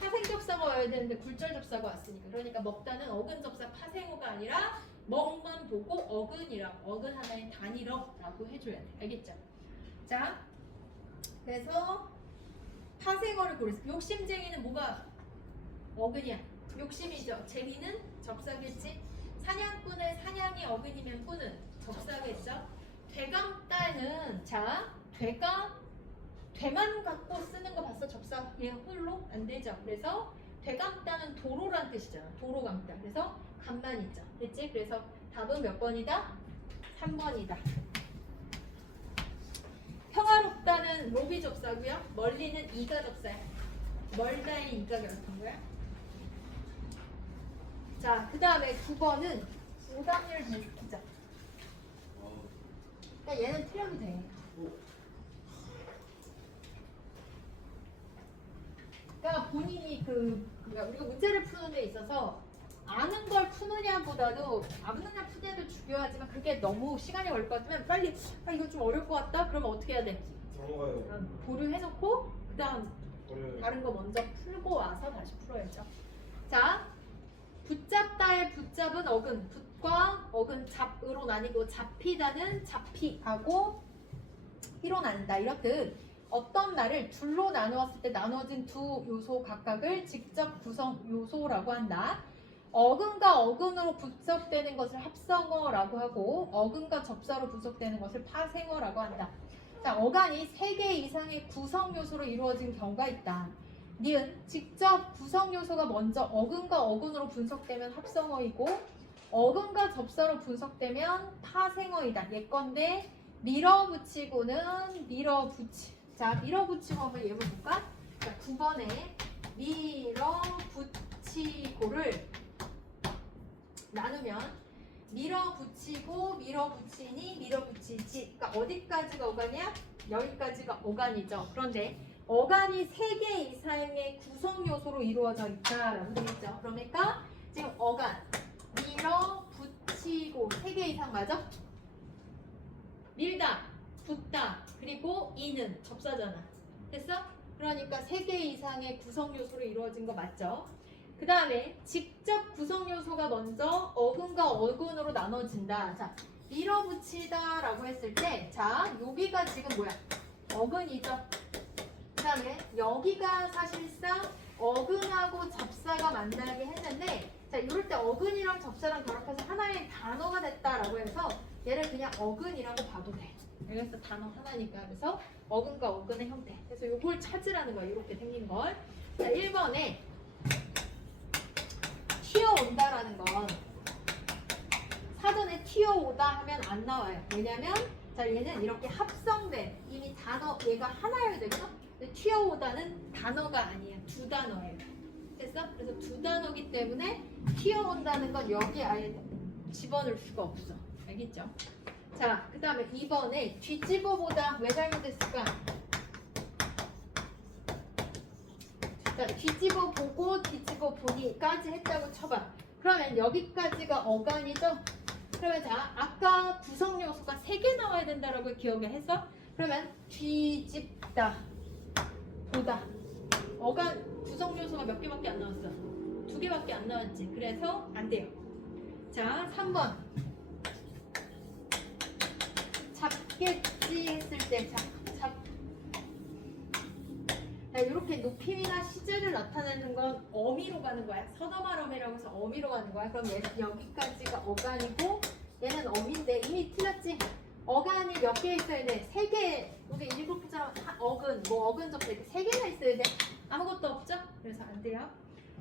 파생 접사가 와야 되는데 굴절 접사가 왔으니까. 그러니까 먹다는 어근 접사 파생어가 아니라 먹만 보고 어근 하나의 단위로라고 해줘야 돼. 알겠죠? 자, 그래서 파생어를 고르세요. 욕심쟁이는 뭐가 어근이야? 욕심이죠. 쟁이는 접사겠지. 사냥꾼의 사냥이 어근이면 꾼은 접사겠죠. 되감따는 자, 되만 갖고 쓰는 거 봤어? 접사 그냥 홀로 안 되죠. 그래서 되감따는 도로란 뜻이잖아. 도로 감따. 그래서 감만 있죠. 됐지? 그래서 답은 몇 번이다? 3번이다. 평화롭다는 로비 접사고요. 멀리는 이가 접사야. 멀다에 이가 결합한 거야. 자, 그 다음에 9번은 오답률 테스트죠. 그러니까 얘는 틀려도 돼. 그러니까 본인이 그러니까 우리가 문제를 푸는 데 있어서 아는 걸 푸느냐보다도 아느냐 푸느냐도 중요하지만 그게 너무 시간이 걸릴 것 같으면 빨리 이거 좀 어려울 것 같다? 그러면 어떻게 해야 돼? 보류해놓고 그 다음 다른 거 먼저 풀고 와서 다시 풀어야죠. 자, 붙잡다의 붙잡은 어근, 붙과 어근 잡으로 나뉘고 잡히다는 잡히하고 히로 나뉜다. 이렇듯 어떤 말을 둘로 나누었을 때 나눠진 두 요소 각각을 직접 구성 요소라고 한다. 어근과 어근으로 분석되는 것을 합성어라고 하고 어근과 접사로 분석되는 것을 파생어라고 한다. 자, 어간이 3개 이상의 구성 요소로 이루어진 경우가 있다. 니은 직접 구성 요소가 먼저 어근과 어근으로 분석되면 합성어이고 어근과 접사로 분석되면 파생어이다. 예컨대 밀어붙이고는 자, 밀어붙이고 한번 예를 볼까? 자, 9번에 밀어붙이고를 나누면 밀어붙이고 밀어붙이니 밀어붙이지. 그러니까 어디까지가 어간이야? 여기까지가 어간이죠. 그런데 어간이 3개 이상의 구성 요소로 이루어져 있다라고 되어 있죠. 그러니까 지금 어간 밀어붙이고 3개 이상 맞아? 밀다, 붙다, 그리고 이는 접사잖아. 됐어? 그러니까 3개 이상의 구성 요소로 이루어진 거 맞죠? 그 다음에 직접 구성 요소가 먼저 어근과 어근으로 나눠진다. 자, 밀어붙이다 라고 했을 때, 자, 여기가 지금 뭐야? 어근이죠. 그 다음에 여기가 사실상 어근하고 접사가 만나게 했는데, 자, 이럴 때 어근이랑 접사랑 결합해서 하나의 단어가 됐다라고 해서 얘를 그냥 어근이라고 봐도 돼. 그래서 단어 하나니까. 그래서 어근과 어근의 형태. 그래서 이걸 찾으라는 거야. 이렇게 생긴 걸. 자, 1번에 튀어온다라는 건 사전에 튀어오다 하면 안 나와요. 왜냐면 자, 얘는 이렇게 합성된 이미 단어 얘가 하나여야 되죠. 근데 튀어오다는 단어가 아니에요. 2단어예요. 됐어? 그래서 2단어기 때문에 튀어온다는 건 여기 아예 집어넣을 수가 없어. 알겠죠? 자, 그 다음에 2번에 뒤집어보다 왜 잘못했을까? 자, 자, 뒤집어 보고 뒤집어 보니까지 했다고 쳐봐. 그러면 여기까지가 어간이죠? 그러면 자, 아까 구성 요소가 3개 나와야 된다라고 기억을 해서 그러면 뒤집다, 보다. 어간 구성 요소가 몇 개밖에 안 나왔어? 2개밖에 안 나왔지. 그래서 안 돼요. 자, 3번. 잡겠지 했을 때 자, 이렇게 높임이나 시제를 나타내는 건 어미로 가는 거야. 선어말 어미라고 해서 어미로 가는 거야. 그럼 얘는 여기까지가 어간이고 얘는 어미인데 이미 틀렸지? 어간이 몇 개 있어야 돼? 3개. 우리 7개처럼 어근, 뭐 어근 접수 이렇게 3개나 있어야 돼. 아무것도 없죠? 그래서 안 돼요.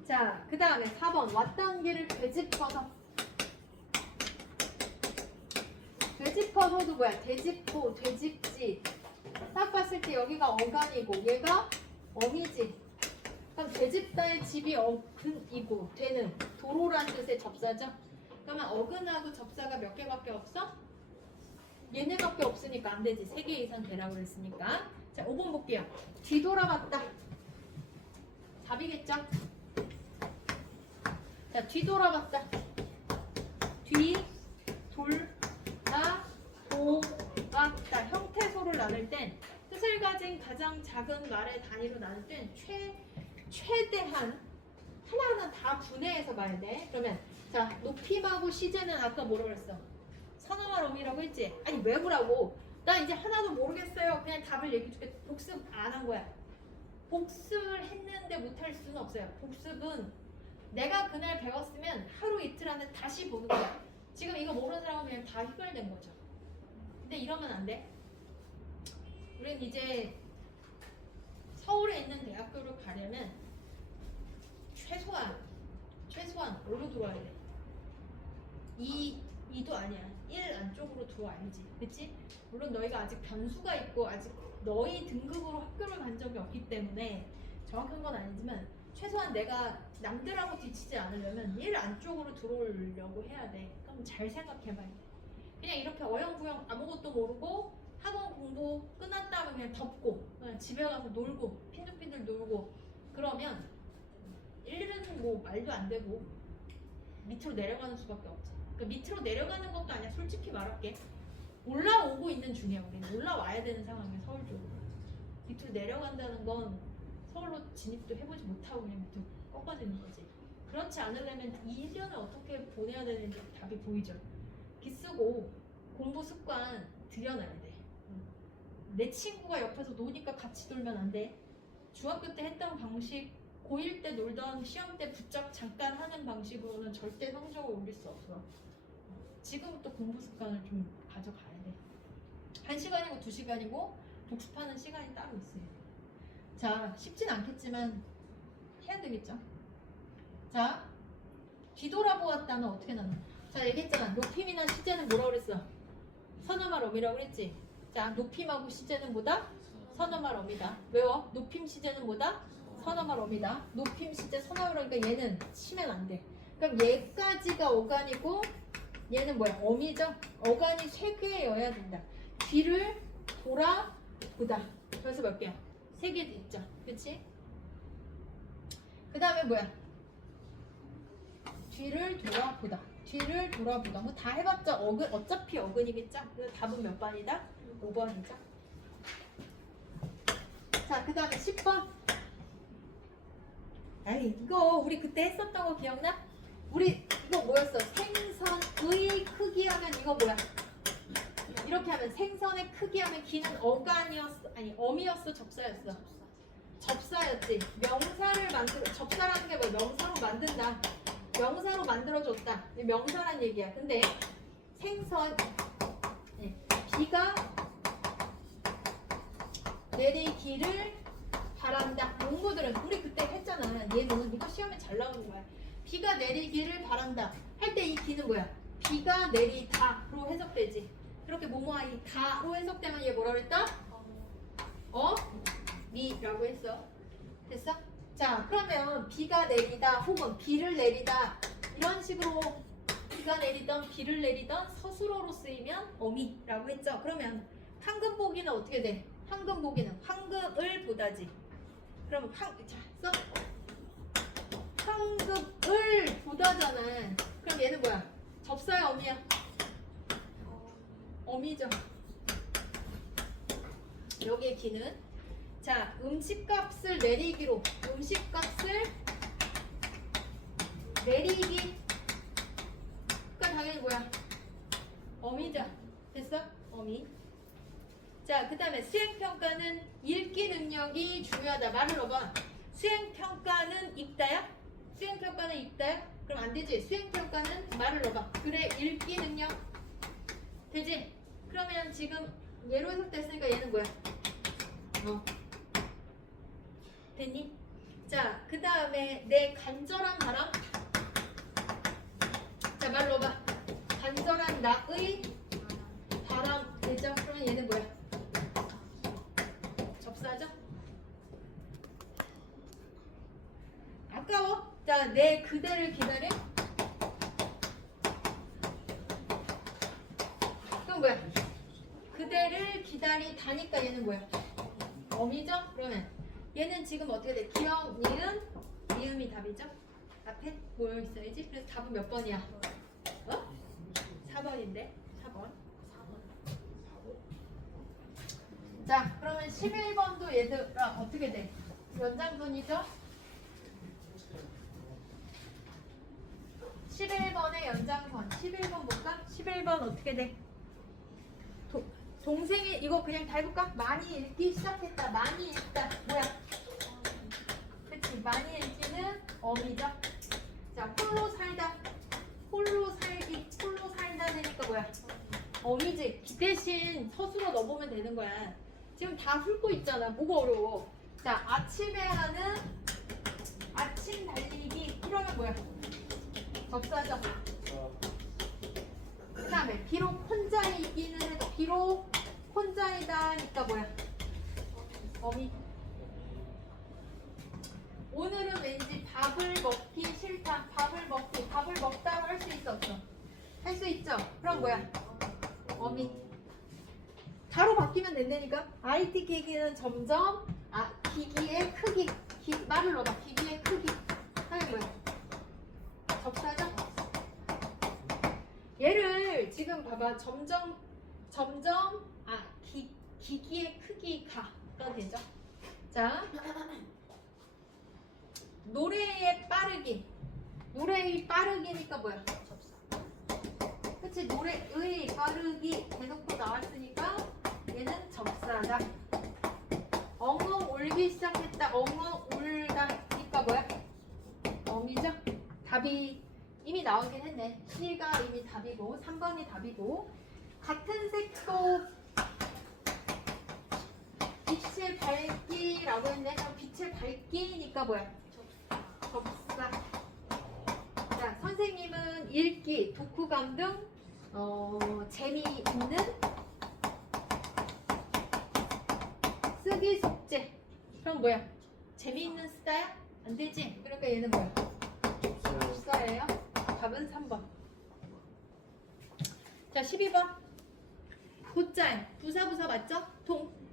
자, 그 다음에 4번. 왔던 길을 되짚어서. 되짚어서도 뭐야? 되짚고, 되짚지. 딱 봤을 때 여기가 어간이고 얘가 어미지. 그럼 되짚다의 집이 어근이고 되는 도로란 뜻의 접사죠. 그러면 어근하고 접사가 몇 개밖에 없어? 얘네밖에 없으니까 안 되지. 3개 이상 되라고 그랬으니까. 자, 5번 볼게요. 뒤돌아봤다. 답이겠죠? 자, 뒤돌아봤다. 뒤, 돌, 나, 보았다. 형태소를 나눌 땐 뜻을 가진 가장 작은 말의 단위로 나눌 땐 최대한 하나하나 다 분해해서 봐야 돼. 그러면 자, 높임하고 시제는 아까 뭐라고 그랬어? 선어말 어미라고 했지? 아니 외우라고. 나 이제 하나도 모르겠어요. 그냥 답을 얘기해줄게. 복습 안 한 거야. 복습을 했는데 못할 수는 없어요. 복습은 내가 그날 배웠으면 하루 이틀 안에 다시 보는 거야. 지금 이거 모르는 사람은 그냥 다 휘발된 거죠. 근데 이러면 안 돼. 우린 이제 서울에 있는 대학교를 가려면 최소한 뭘로 들어와야 돼? 2도 아니야. 1 안쪽으로 들어와야지. 그치? 물론 너희가 아직 변수가 있고 아직 너희 등급으로 학교를 간 적이 없기 때문에 정확한 건 아니지만 최소한 내가 남들하고 뒤치지 않으려면 1 안쪽으로 들어오려고 해야 돼. 그럼 잘 생각해봐야 돼. 그냥 이렇게 어영부영 아무것도 모르고 학원 공부 끝났다면 그냥 덮고 그냥 집에 가서 놀고 핀들핀들 놀고 그러면 1은 뭐 말도 안 되고 밑으로 내려가는 수밖에 없지. 그러니까 밑으로 내려가는 것도 아니야. 솔직히 말할게. 올라오고 있는 중이야. 우리는 올라와야 되는 상황이야. 서울 쪽으로. 밑으로 내려간다는 건 서울로 진입도 해보지 못하고 그냥 밑으로 꺾어지는 거지. 그렇지 않으려면 이 1년을 어떻게 보내야 되는지 답이 보이죠. 기 쓰고 공부 습관 들여놔야 돼. 내 친구가 옆에서 노니까 같이 놀면 안 돼. 중학교 때 했던 방식, 고1 때 놀던 시험 때 부쩍 잠깐 하는 방식으로는 절대 성적을 올릴 수 없어. 지금부터 공부 습관을 좀 가져가야 돼. 1시간이고 2시간이고 복습하는 시간이 따로 있어요. 자, 쉽진 않겠지만 해야 되겠죠. 자, 뒤돌아보았다는 어떻게 나눠? 자, 얘기했잖아. 높임이나 시제는 뭐라고 그랬어? 선어말 어미라고 그랬지? 자, 높임하고 시제는 뭐다? 선어말 어미다. 외워. 높임 시제는 뭐다? 선어말 어미다. 높임 시제 선어말 어미니까 얘는 치면 안 돼. 그럼 얘까지가 어간이고 얘는 뭐야? 어미죠? 어간이 3개여야 된다. 뒤를 돌아보다. 그래서 몇 개야? 3개 있죠. 그치? 그 다음에 뭐야? 뒤를 돌아보다. 뒤를 돌아보다. 뭐 다 해봤자 어근, 어차피 어근이겠죠? 그래서 답은 몇 번이다? 5번이죠. 자, 그 다음에 10번. 아니, 이거 우리 그때 했었던 거 기억나? 우리 이거 뭐였어? 생선의 크기 하면 이거 뭐야? 이렇게 하면 생선의 크기 하면 기는 어간이었어? 아니, 어미였어? 접사였어? 접사였지. 명사를 만들어, 접사라는 게 뭐야? 명사로 만든다. 명사로 만들어줬다. 명사란 얘기야. 근데 생선, 비가 내리기를 바란다. 농부들은 우리 그때 했잖아. 얘는 이거 시험에 잘 나오는 거야. 비가 내리기를 바란다. 할 때 이 기는 뭐야? 비가 내리다로 해석되지. 그렇게 뭐뭐하이 다로 해석되면 얘 뭐라 그랬다? 미라고 했어. 됐어? 자, 그러면 비가 내리다 혹은 비를 내리다 이런 식으로 비가 내리던 비를 내리던 서술어로 쓰이면 어미라고 했죠. 그러면 황금 보기는 어떻게 돼? 황금 보기는 황금을 보다지. 그럼 자, 써. 상급을 보다잖아. 그럼 얘는 뭐야? 접사야, 어미야? 어미죠. 여기에 기는 자, 음식값을 내리기로 음식값을 내리기. 그러니까 당연히 뭐야? 어미죠. 됐어? 어미. 자, 그 다음에 수행평가는 읽기 능력이 중요하다. 말을 넣어봐. 수행평가는 읽다야? 수행평가는 읽다야? 그럼 안 되지. 수행평가는 말을 넣어봐. 그래, 읽기 능력. 되지? 그러면 지금 얘로 해석됐으니까 얘는 뭐야? 됐니? 자, 그 다음에 내 간절한 바람. 자, 말 넣어봐. 간절한 나의 바람. 되죠? 그러면 얘는 뭐야? 접사죠? 아까워? 자, 내 그대를 기다려. 그럼 뭐야? 그대를 기다리다니까 얘는 뭐야? 어미죠? 그러면 얘는 지금 어떻게 돼? 기억, 니은, 니음이 답이죠? 앞에 모여 있어야지. 그래서 답은 몇 번이야? 4번인데? 4번. 자, 그러면 11번도 얘들아 어떻게 돼? 연장선이죠? 11번의 연장선. 11번 볼까? 11번 어떻게 돼? 동생이 이거 그냥 다 해볼까? 많이 읽기 시작했다. 많이 읽다. 뭐야? 그치? 많이 읽기는 어미죠? 자, 홀로 살다. 홀로 살기. 홀로 살다 되니까 뭐야? 어미지. 대신 서술어 넣어보면 되는 거야. 지금 다 훑고 있잖아. 뭐가 어려워? 자, 아침에 하는 아침 달리기. 그러면 뭐야? 접사죠. 그 다음에 비록 혼자이기는 해도 비록 혼자이다니까 뭐야? 어미. 오늘은 왠지 밥을 먹기 싫다. 밥을 먹다고 할 수 있어 없어? 할 수 있죠? 그럼 뭐야? 어미. 다로 바뀌면 된다니까? IT 기기는 점점 기기의 크기. 말을 넣어봐. 기기의 크기. 하면 뭐야? 접사죠? 얘를 지금 봐봐. 점점 기기의 크기가 되죠? 자, 노래의 빠르기. 노래의 빠르기니까 뭐야? 그치? 노래의 빠르기 대놓고 나왔으니까 얘는 접사다. 엉엉 울기 시작했다. 엉엉 울다니까 뭐야? 어미죠? 답이 이미 나오긴 했네. C가 이미 답이고 3번이 답이고 같은 색도 빛의 밝기라고 했네. 그럼 빛의 밝기니까 뭐야? 접사. 자, 선생님은 읽기, 독후감 등 재미있는 쓰기 숙제. 그럼 뭐야? 재미있는 쓰다야? 안 되지? 그러니까 얘는 뭐야? 접사예요. 답은 3번. 자, 12번. 곧잘. 부사 맞죠?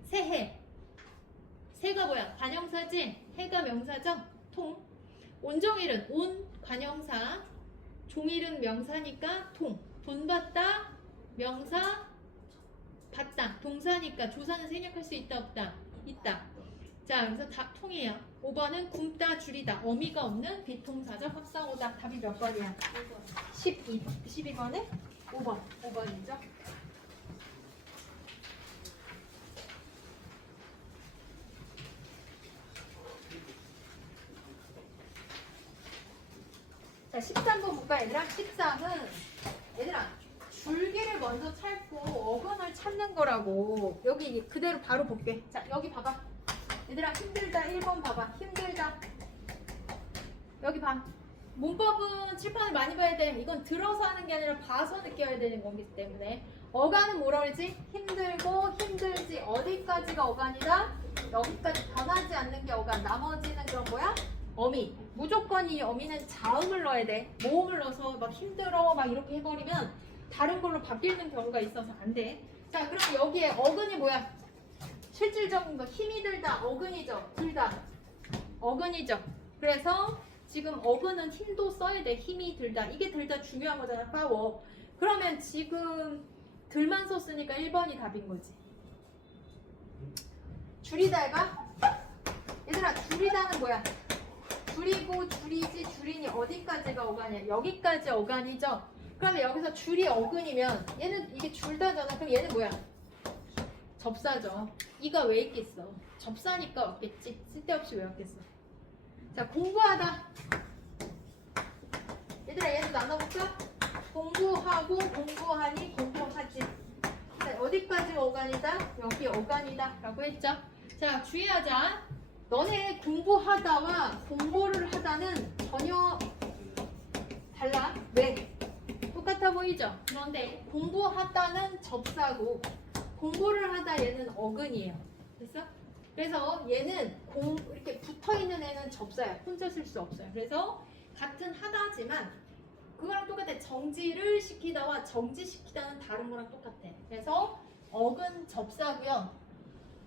새해. 새가 뭐야? 관형사지? 해가 명사죠? 온종일은 온 관형사. 종일은 명사니까 돈 받다 명사 받다 동사니까 조사는 생략할 수 있다 없다? 있다. 자, 그래서 답 통이에요. 5번은 굶다 줄이다 어미가 없는 비동사죠. 합성오답. 답이 몇 번이야? 12번에 5번이죠. 자, 13번 볼까 얘들아? 13은 얘들아 줄기를 먼저 찾고 어근을 찾는 거라고. 여기 그대로 바로 볼게. 자, 여기 봐봐. 얘들아 힘들다. 1번 봐봐. 힘들다. 여기 봐. 문법은 칠판을 많이 봐야 돼. 이건 들어서 하는 게 아니라 봐서 느껴야 되는 거기 때문에. 어간은 뭐라 그러지? 힘들고 힘들지. 어디까지가 어간이다? 여기까지 변하지 않는 게 어간. 나머지는 그런 거야? 어미. 무조건 이 어미는 자음을 넣어야 돼. 모음을 넣어서 막 힘들어 막 이렇게 해버리면 다른 걸로 바뀌는 경우가 있어서 안 돼. 자, 그럼 여기에 어근이 뭐야? 실질적인 거 힘이 들다 어근이죠. 들다 어근이죠. 그래서 지금 어근은 힘도 써야 돼. 힘이 들다. 이게 들다 중요한 거잖아. 파워. 그러면 지금 들만 썼으니까 1번이 답인 거지. 줄이다 해봐. 얘들아 줄이다는 뭐야? 줄이고 줄이지 줄이니 어디까지가 어간이야? 여기까지 어간이죠? 그러면 여기서 줄이 어근이면 얘는 이게 줄다잖아. 그럼 얘는 뭐야? 접사죠. 이가 왜 있겠어? 접사니까 없겠지. 쓸데없이 왜 없겠어? 자, 공부하다. 얘들아 얘도 나눠볼까? 공부하고 공부하니 공부하지. 자, 어디까지 어간이다? 여기 어간이다 라고 했죠. 자, 주의하자. 너네 공부하다와 공부를 하다는 전혀 달라. 왜? 똑같아 보이죠? 그런데 공부하다는 접사고 공부를 하다 얘는 어근이에요. 됐어? 그래서 얘는 이렇게 붙어있는 애는 접사야. 혼자 쓸 수 없어요. 그래서 같은 하다지만 그거랑 똑같아. 정지를 시키다와 정지시키다는 다른 거랑 똑같아. 그래서 어근 접사고요.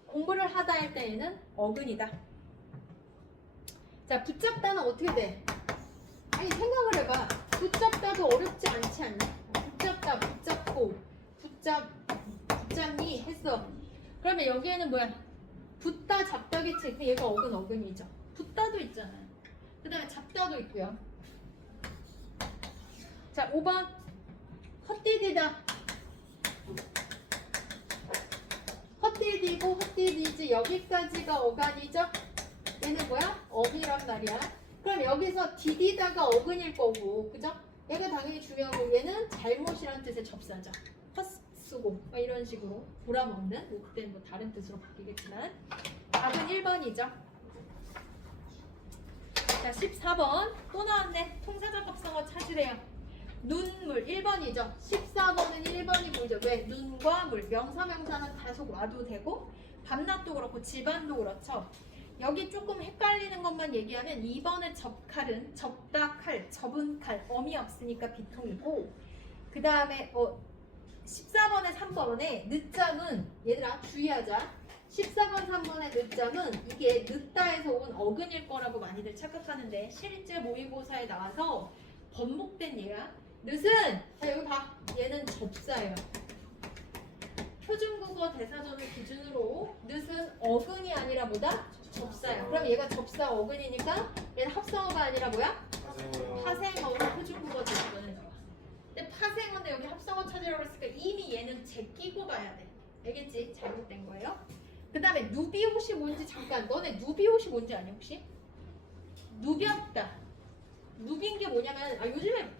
공부를 하다 할 때에는 어근이다. 자, 붙잡다는 어떻게 돼? 아니 생각을 해봐. 붙잡다도 어렵지 않지 않냐? 붙잡다, 붙잡고, 붙잡니 했어. 그러면 여기에는 뭐야? 붙다, 잡다겠지. 그럼 얘가 어근이죠. 붙다도 있잖아요. 그 다음에 잡다도 있고요. 자, 5번 헛디디다. 헛디디고 헛디디지 여기까지가 어간이죠? 얘는 뭐야? 어미란 말이야. 그럼 여기서 디디다가 어근일 거고, 그죠? 얘가 당연히 중요하고 얘는 잘못이란 뜻의 접사죠. 헛쓰고 막 이런 식으로 돌아먹는, 뭐 그때는 뭐 다른 뜻으로 바뀌겠지만 답은 1번이죠. 자, 14번 또 나왔네. 통사작업성어 찾으래요. 눈물 1번이죠. 14번은 1번이 보이죠. 왜? 눈과 물. 명사명사는 계속 와도 되고 밤낮도 그렇고 집안도 그렇죠. 여기 조금 헷갈리는 것만 얘기하면 2번의 접칼은 접다 칼, 접은 칼, 어미 없으니까 비통이고, 그 다음에 14번의 3번에 늦잠은 얘들아 주의하자. 14번 3번의 늦잠은 이게 늦다에서 온 어근일 거라고 많이들 착각하는데 실제 모의고사에 나와서 번복된 얘야. 늦은, 자 여기 봐. 얘는 접사예요. 표준국어 대사전을 기준으로 늦은 어근이 아니라 뭐다? 접사야. 그럼 얘가 접사 어근이니까 얘는 합성어가 아니라 뭐야? 파생어로 표준국어 대사전에 나와. 근데 파생어인데 여기 합성어 찾으라고 했으니까 이미 얘는 제끼고 가야 돼. 알겠지? 잘못된 거예요. 그 다음에 누비옷이 뭔지 잠깐. 너네 누비옷이 뭔지 아니 혹시? 누볐다. 누빈 게 뭐냐면 요즘에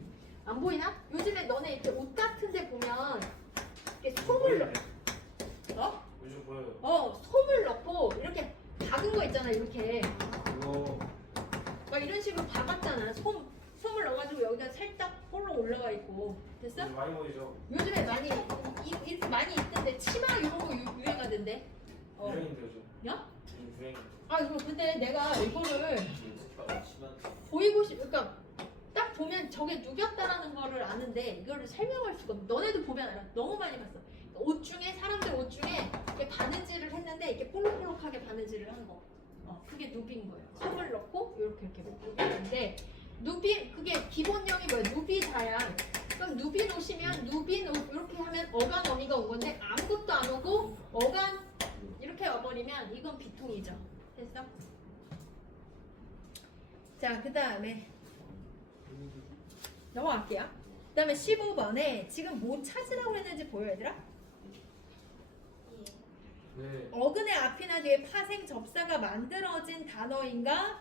안 보이나? 요즘에 너네 이렇게 옷 같은 데 보면 이렇게 솜을 넣어? 요즘 보여요. 솜을 넣고 이렇게 박은 거 있잖아. 이렇게 이거 막 이런 식으로 박았잖아. 솜을 넣어가지고 여기가 살짝 볼록 올라가 있고. 됐어? 요즘 많이 보이죠? 요즘에 많이 이렇게 많이 있던데 치마 이런 거 유행하던데. 유행인데 요즘. 야? 요즘 유행인데. 이거 근데 내가 이거를 심한 보이고 그러니까 딱 보면 저게 누겼다라는 거를 아는데 이거를 설명할 수가 없어. 너네도 보면 알아. 너무 많이 봤어. 옷 중에 사람들 옷 중에 이렇게 바느질을 했는데 이렇게 볼록볼록하게 바느질을 한 거. 그게 누비인 거예요. 솜을 넣고 이렇게 누비인데 누비 그게 기본형이 뭐야? 누비자야. 그럼 누빈 옷이면 누빈 옷 이렇게 하면 어간 어미가 온 건데 아무것도 안 오고 어간 이렇게 와버리면 이건 비통이죠. 됐어? 자, 그 다음에 넘어갈게요. 그 다음에 15번에 지금 뭐 찾으라고 했는지 보여 얘들아? 네. 어근의 앞이나 뒤에 파생 접사가 만들어진 단어인가?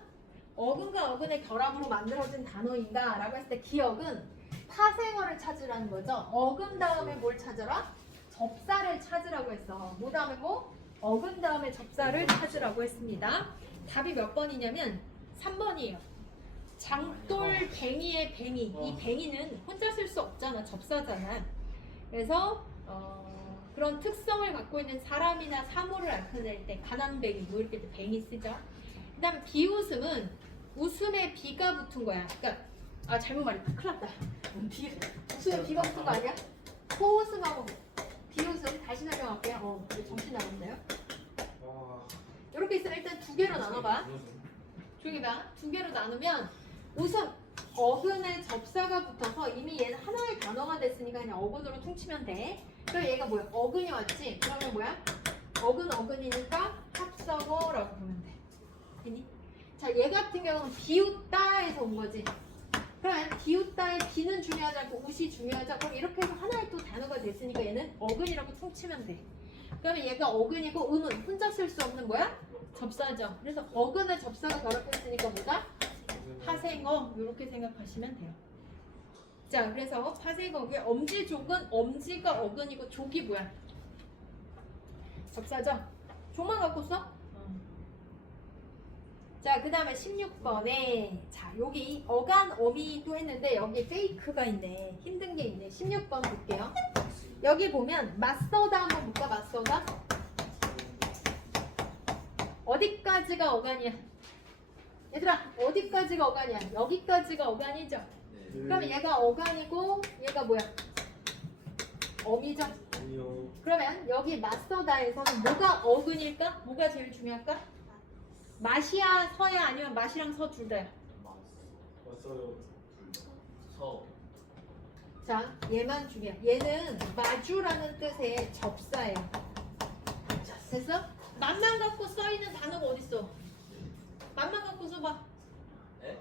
어근과 어근의 결합으로 만들어진 단어인가? 라고 했을 때 기억은 파생어를 찾으라는 거죠. 어근 다음에 뭘 찾아라? 접사를 찾으라고 했어. 뭐 다음에 뭐? 어근 다음에 접사를 찾으라고 했습니다. 답이 몇 번이냐면 3번이에요. 장돌 뱅이의 뱅이. 이 뱅이는 혼자 쓸 수 없잖아. 접사잖아. 그래서 그런 특성을 갖고 있는 사람이나 사물을 나타낼 때 가난뱅이 뭐 이렇게 뱅이 쓰죠. 그 다음 비웃음은 웃음에 비가 붙은 거야. 그러니까 잘못 말했다. 큰일 났다. 웃음에 비가 붙은 거 아니야? 호웃음하고 비웃음 다시 설명할게요. 정신 나갔나요? 와. 이렇게 있으면 일단 두 개로 나눠봐. 조용히 봐. 두 개로 나누면 우선 어근에 접사가 붙어서 이미 얘는 하나의 단어가 됐으니까 그냥 어근으로 퉁치면 돼. 그럼 얘가 뭐야? 어근이 왔지? 그러면 뭐야? 어근이니까 합성어라고 보면 돼. 되니? 자, 얘 같은 경우는 비웃다에서 온 거지. 그러면 비웃다의 비는 중요하지 않고 웃이 중요하지 않고 이렇게 해서 하나의 또 단어가 됐으니까 얘는 어근이라고 퉁치면 돼. 그러면 얘가 어근이고 음은 혼자 쓸 수 없는 뭐야? 접사죠. 그래서 어근에 접사가 결합했으니까 뭐다? 파생어 이렇게 생각하시면 돼요. 자, 그래서 파생어고요. 엄지족은 엄지가 어근이고 족이 뭐야? 접사죠? 족만 갖고 써? 자, 그 다음에 16번에 자, 여기 어간 어미도 했는데 여기 페이크가 있네. 힘든 게 있네. 16번 볼게요. 여기 보면 맞서다 한번 볼까? 맞서다 어디까지가 어간이야? 얘들아, 어디까지가 어간이야? 여기까지가 어간이죠? 네. 그러면 얘가 어간이고 얘가 뭐야? 어미죠? 아니요. 그러면 여기 맞서다에서는 뭐가 어근일까? 뭐가 제일 중요할까? 맛이야 서야 아니면 맛이랑 서 둘 다야? 왔어요. 서. 자, 얘만 중요해. 얘는 마주라는 뜻의 접사예요. 자, 됐어? 맛만 갖고 써있는 단어가 어딨어? 맛만 갖고 써봐. 에?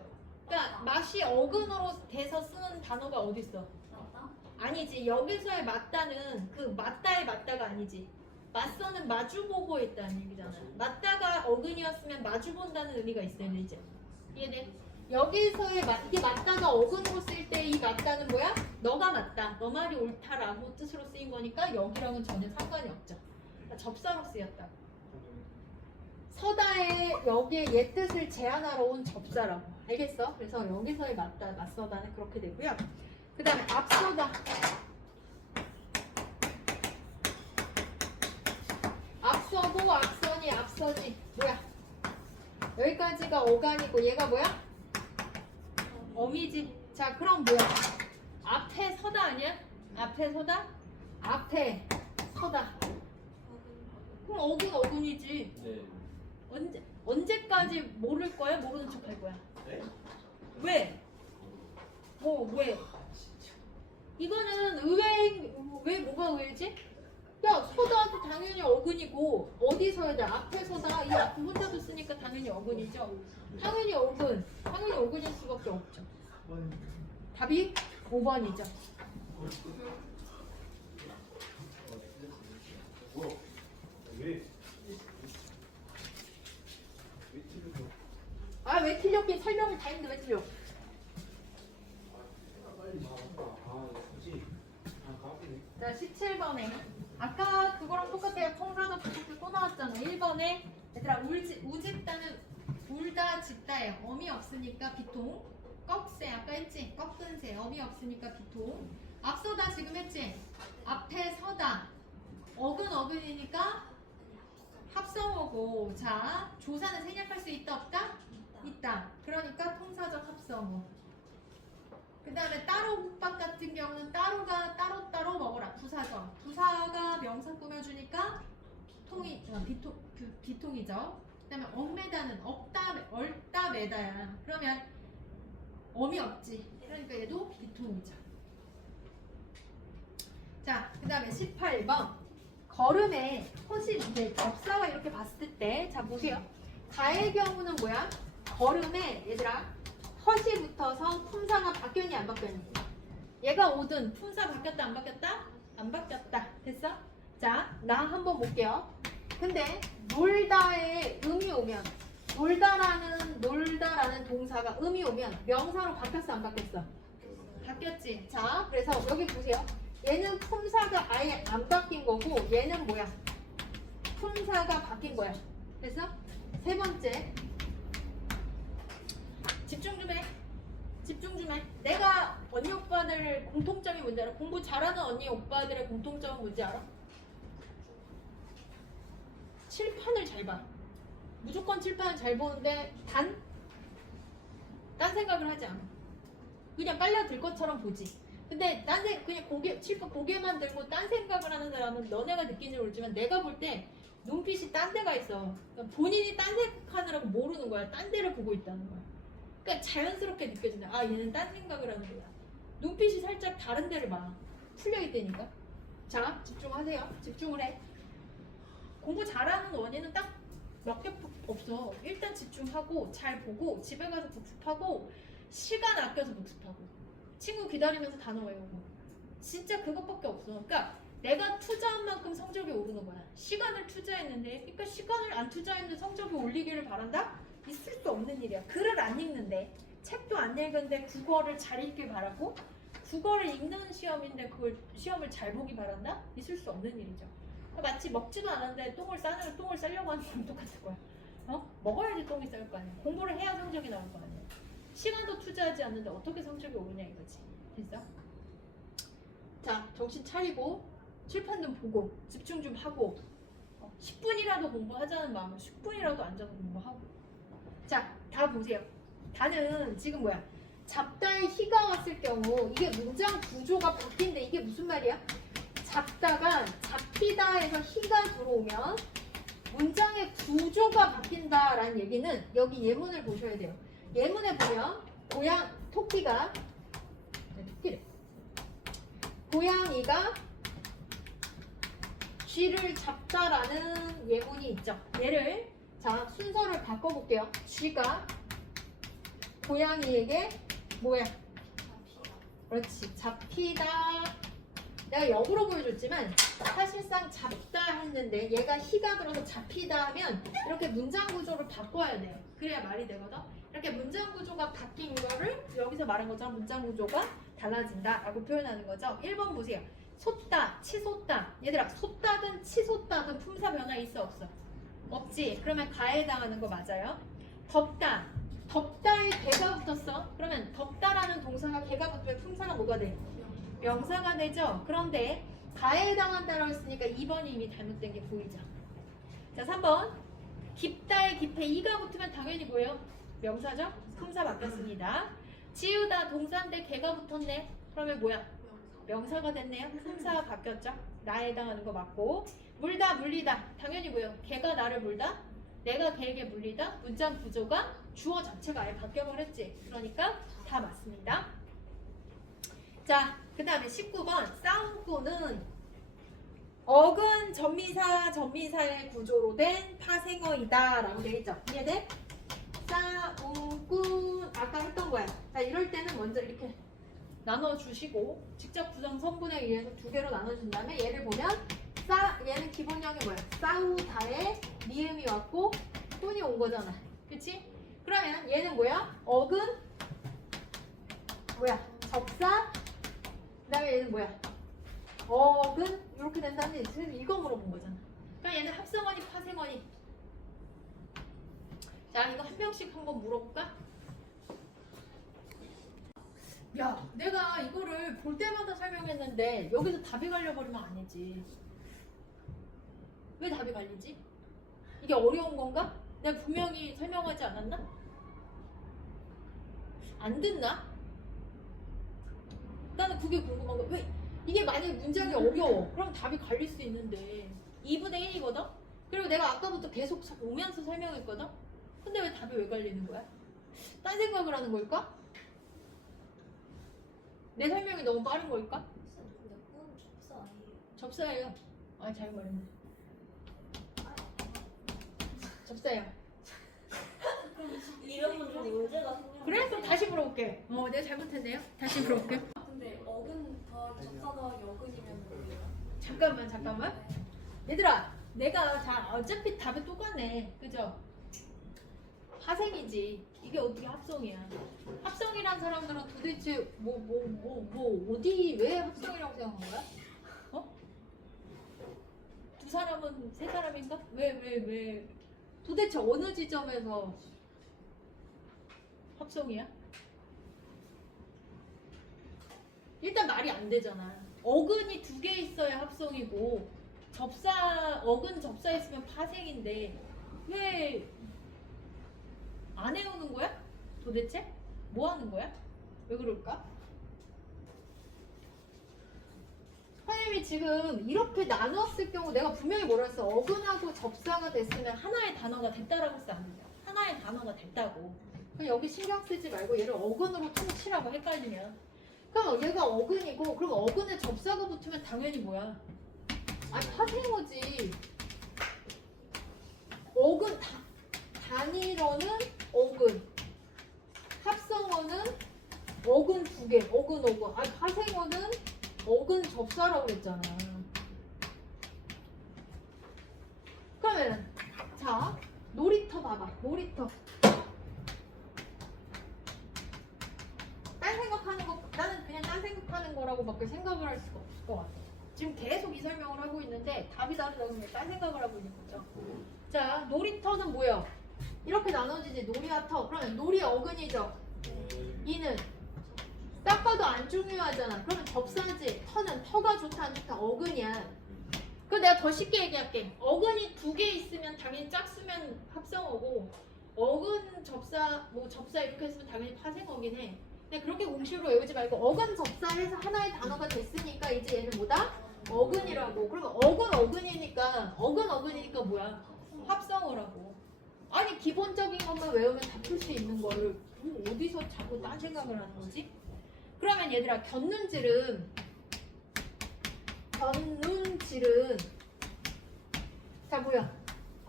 그러니까 맛이 어근으로 돼서 쓰는 단어가 어딨어? 맞다? 아니지. 여기서의 맞다는 그 맞다의 맞다가 아니지. 맞서는 마주보고 있다는 얘기잖아. 맞다가 어근이었으면 마주본다는 의미가 있어야 되지. 이해돼? 여기서의 이게 맞다가 어근으로 쓸 때 이 맞다는 뭐야? 너가 맞다. 너 말이 옳다라고 뜻으로 쓰인 거니까 여기랑은 전혀 상관이 없죠. 그러니까 접사로 쓰였다. 서다의 여기에 옛 뜻을 제안하러 온 접사라고. 알겠어? 그래서 여기서의 맞다, 맞서다는 그렇게 되고요. 그 다음에 앞서다. 앞서고 앞서니 앞서지 뭐야? 여기까지가 어간이고 얘가 뭐야? 어미지. 자, 그럼 뭐야? 앞에 서다 아니야? 앞에 서다? 앞에 서다. 그럼 어근이지. 네. 언제까지 모를 거야? 모르는 척 할 거야? 네? 왜? 왜? 이거는 의외인, 왜 뭐가 의외지? 야, 서다도 당연히 어근이고 어디 서야 돼? 앞에 서다. 이 앞에 혼자도 쓰니까 당연히 어근이죠. 당연히 어근일 수밖에 없죠. 답이 5번이죠. 왜? 아, 왜 틀렸긴 설명을 다 했는데 왜 틀려? 굳이. 까비네. 자, 17번에 아까 그거랑 똑같아요. 통사도 부족도 또 나왔잖아. 1번에 얘들아 우짓다는 울다 짓다예요. 어미 없으니까 비통. 꺽새 아까 했지? 꺾은새 어미 없으니까 비통. 앞서다 지금 했지? 앞에 서다. 어근이니까 합성어고. 자, 조사는 생략할 수 있다 없다? 있다. 그러니까 통사적 합성어. 그 다음에 따로 국밥 같은 경우는 따로가 따로 먹어라. 부사죠. 부사가 명사 꾸며주니까 비통이죠. 그 다음에 얽매다는 얼다 매다야. 그러면 어미 없지. 그러니까 얘도 비통이죠. 자, 그 다음에 18번 걸음에 이제 접사와 이렇게 봤을 때 자 보세요. 가의 경우는 뭐야? 걸음에 얘들아 허시 붙어서 품사가 바뀌었니 안 바뀌었니? 얘가 오든 품사 바뀌었다 안 바뀌었다? 안 바뀌었다. 됐어? 자, 나 한번 볼게요. 근데 놀다에 음이 오면 놀다라는 동사가 음이 오면 명사로 바뀌었어 안 바뀌었어? 바뀌었지. 자, 그래서 여기 보세요. 얘는 품사가 아예 안 바뀐 거고 얘는 뭐야? 품사가 바뀐 거야. 그래서 세 번째 집중 좀 해. 내가 언니 오빠들 공통점이 뭔지 알아? 공부 잘하는 언니 오빠들의 공통점은 뭔지 알아? 칠판을 잘 봐. 무조건 칠판을 잘 보는데 딴 생각을 하지 않아. 그냥 빨려들 것처럼 보지. 근데 그냥 칠판 고개만 들고 딴 생각을 하는 사람은 너네가 느끼는지 모르지만 내가 볼 때 눈빛이 딴 데가 있어. 그러니까 본인이 딴 생각하느라고 모르는 거야. 딴 데를 보고 있다는 거야. 그러니까 자연스럽게 느껴진다. 아 얘는 딴 생각을 하는 거야. 눈빛이 살짝 다른 데를 봐. 풀려 있다니까. 자 집중하세요. 집중을 해. 공부 잘하는 원인은 딱 몇 개 없어. 일단 집중하고 잘 보고 집에 가서 복습하고 시간 아껴서 복습하고 친구 기다리면서 단어 외우고 진짜 그것밖에 없어. 그러니까 내가 투자한 만큼 성적이 오르는 거야. 시간을 투자했는데 그러니까 시간을 안 투자했는데 성적이 올리기를 바란다? 있을 수 없는 일이야. 글을 안 읽는데 책도 안 읽는데 국어를 잘 읽길 바라고 국어를 읽는 시험인데 그걸 시험을 잘 보기 바란다? 있을 수 없는 일이죠. 마치 먹지도 않았는데 똥을 싸려고 하는 거랑 똑같을 거야. 먹어야지 똥이 쌀 거 아니야. 공부를 해야 성적이 나올 거 아니야. 시간도 투자하지 않는데 어떻게 성적이 오르냐 이거지. 됐어? 자, 정신 차리고 칠판 좀 보고 집중 좀 하고 10분이라도 공부하자는 마음으로 10분이라도 앉아서 공부하고. 자, 다 보세요. 다는 지금 뭐야? 잡다에 희가 왔을 경우 이게 문장 구조가 바뀐데 이게 무슨 말이야? 잡다가 잡히다에서 희가 들어오면 문장의 구조가 바뀐다라는 얘기는 여기 예문을 보셔야 돼요. 예문에 보면 토끼가 고양이가 쥐를 잡다라는 예문이 있죠. 얘를 자 순서를 바꿔볼게요. 쥐가 고양이에게 뭐야? 그렇지. 잡히다. 내가 역으로 보여줬지만 사실상 잡다 했는데 얘가 희가 들어서 잡히다 하면 이렇게 문장 구조를 바꿔야 돼요. 그래야 말이 되거든. 이렇게 문장 구조가 바뀐 거를 여기서 말한 것처럼 문장 구조가 달라진다 라고 표현하는 거죠. 1번 보세요. 솟다, 치솟다. 얘들아 솟다든 치솟다든 품사 변화 있어 없어? 없지. 그러면 가해당하는 거 맞아요. 덥다. 덥다에 개가 붙었어. 그러면 덥다라는 동사가 개가 붙으면 품사가 뭐가 돼? 명사가 되죠. 그런데 가해당한다라고 했으니까 2번이 이미 잘못된 게 보이죠. 자 3번 깊다에 깊에 이가 붙으면 당연히 뭐예요? 명사죠? 품사 바뀌었습니다. 지우다 동사인데 개가 붙었네. 그러면 뭐야? 명사가 됐네요. 품사 바뀌었죠. 나에 해당하는 거 맞고. 물다 물리다 당연히 뭐예요? 개가 나를 물다 내가 개에게 물리다. 문장 구조가 주어 자체가 아예 바뀌어버렸지. 그러니까 다 맞습니다. 자, 그 다음에 19번 싸움꾼은 어근 전미사의 구조로 된 파생어이다 라고 되어 있죠. 이해돼? 싸움꾼 아까 했던 거야. 자, 이럴 때는 먼저 이렇게 나눠주시고 직접 구성 성분에 의해서 두 개로 나눠준 다음에 얘를 보면 얘는 기본형이 뭐야? 싸우다에 미음이 왔고 꾼이 온 거잖아. 그치? 그러면 얘는 뭐야? 어근 뭐야? 접사 그 다음에 얘는 뭐야? 어근 이렇게 된다는 얘기는 이거 물어본 거잖아. 그러니까 얘는 합성어니 파생어니. 자 이거 한 명씩 한번 물어볼까? 야 내가 이거를 볼 때마다 설명했는데 여기서 답이 갈려버리면 아니지. 왜 답이 갈리지? 이게 어려운 건가? 내가 분명히 설명하지 않았나? 안 듣나? 나는 그게 궁금한 거야. 왜 이게 만약에 문장이 어려워 그럼 답이 갈릴 수 있는데 2분의 1이거든? 그리고 내가 아까부터 계속 오면서 설명했거든? 근데 왜 답이 왜 갈리는 거야? 딴 생각을 하는 걸까? 내 설명이 너무 빠른 걸까? 근데 꾼 접사 아니에요? 접사예요. 아 잘못 말했네. 접사야. 이러면 좀 문제가 생겨. 그래? 그럼 다시 물어볼게. 내가 잘못했네요. 다시 물어볼게. 근데 어근 더하기 접사 더하기 어근이면 뭐예요? 잠깐만. 얘들아, 내가 자 어차피 답이 똑같네. 그죠? 파생이지. 이게 어떻게 합성이야? 합성이란 사람들은 도대체 어디 왜 합성이라고 생각한 거야? 두 사람은 세 사람인가? 왜? 도대체 어느 지점에서 합성이야? 일단 말이 안 되잖아. 어근이 두 개 있어야 합성이고 어근 접사 있으면 파생인데 왜 안 해오는 거야? 도대체? 뭐 하는 거야? 왜 그럴까? 선생님이 지금 이렇게 나눴을 경우 내가 분명히 뭐라 했어? 어근하고 접사가 됐으면 하나의 단어가 됐다라고 했어 안 했어? 하나의 단어가 됐다고. 그럼 여기 신경 쓰지 말고 얘를 어근으로 통치라고 헷갈리면. 그럼 얘가 어근이고 그럼 어근에 접사가 붙으면 당연히 뭐야? 아니 파생어지. 어근 단일어는 어근, 합성어는 어근 두 개, 어근. 아니 파생어는 어근 접사라고 그랬잖아. 그러면 자 놀이터 봐봐. 놀이터. 딴 생각하는 거 나는 그냥 딴 생각하는 거라고밖에 생각을 할 수가 없을 것 같아. 지금 계속 이 설명을 하고 있는데 답이 다르다고 하면 딴 생각을 하고 있는 거죠. 자 놀이터는 뭐야? 이렇게 나눠지지. 놀이와 터. 그러면 놀이 어근이죠. 이는 딱 봐도 안 중요하잖아. 그러면 접사지. 터는 터가 좋다 안 좋다 어근이야. 그럼 내가 더 쉽게 얘기할게. 어근이 두 개 있으면 당연히 짝수면 합성어고 어근 접사 뭐 접사 이렇게 했으면 당연히 파생어긴 해. 근데 그렇게 공식으로 외우지 말고 어근 접사해서 하나의 단어가 됐으니까 이제 얘는 뭐다? 어근이라고. 그러면 어근이니까 어근이니까 뭐야? 합성어라고. 아니 기본적인 것만 외우면 다 풀 수 있는 거를 어디서 자꾸 딴 생각을 하는 거지? 그러면 얘들아 견눈질은 자 뭐야?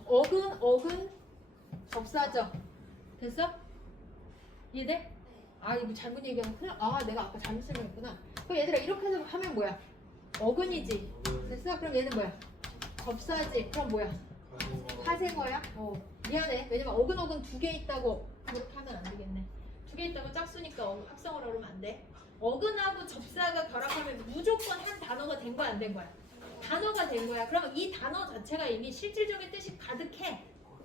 어근 접사죠. 됐어? 이해돼? 아 이거 잘못 얘기하면 큰일. 아 내가 아까 잘못 설명했구나. 그럼 얘들아 이렇게 해서 하면 뭐야? 어근이지. 됐어? 그럼 얘는 뭐야? 접사지. 그럼 뭐야? 파생어야? 미안해. 왜냐면 어근 두 개 있다고 그렇게 하면 안 되겠네. 두 개 있다고 짝수니까 합성어로 그러면 안 돼. 어근하고 접사가 결합하면 무조건 한 단어가 된 거야 안 된 거야? 단어가 된 거야. 그러면 이 단어 자체가 이미 실질적인 뜻이 가득해.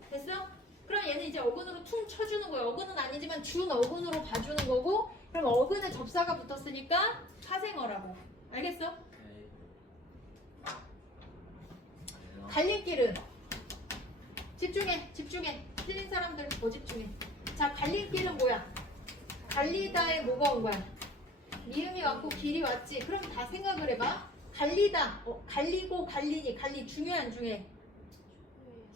됐어? 그럼 얘는 이제 어근으로 퉁 쳐주는 거야. 어근은 아니지만 준 어근으로 봐주는 거고 그럼 어근에 접사가 붙었으니까 파생어라고. 알겠어? 네. 갈림길은 집중해. 틀린 사람들 더 집중해. 자 갈림길은 뭐야? 갈리다에 뭐가 온 거야? 미음이 왔고 길이 왔지. 그럼 다 생각을 해봐. 갈리다. 갈리고 갈리니. 갈리 중요해 안 중요해?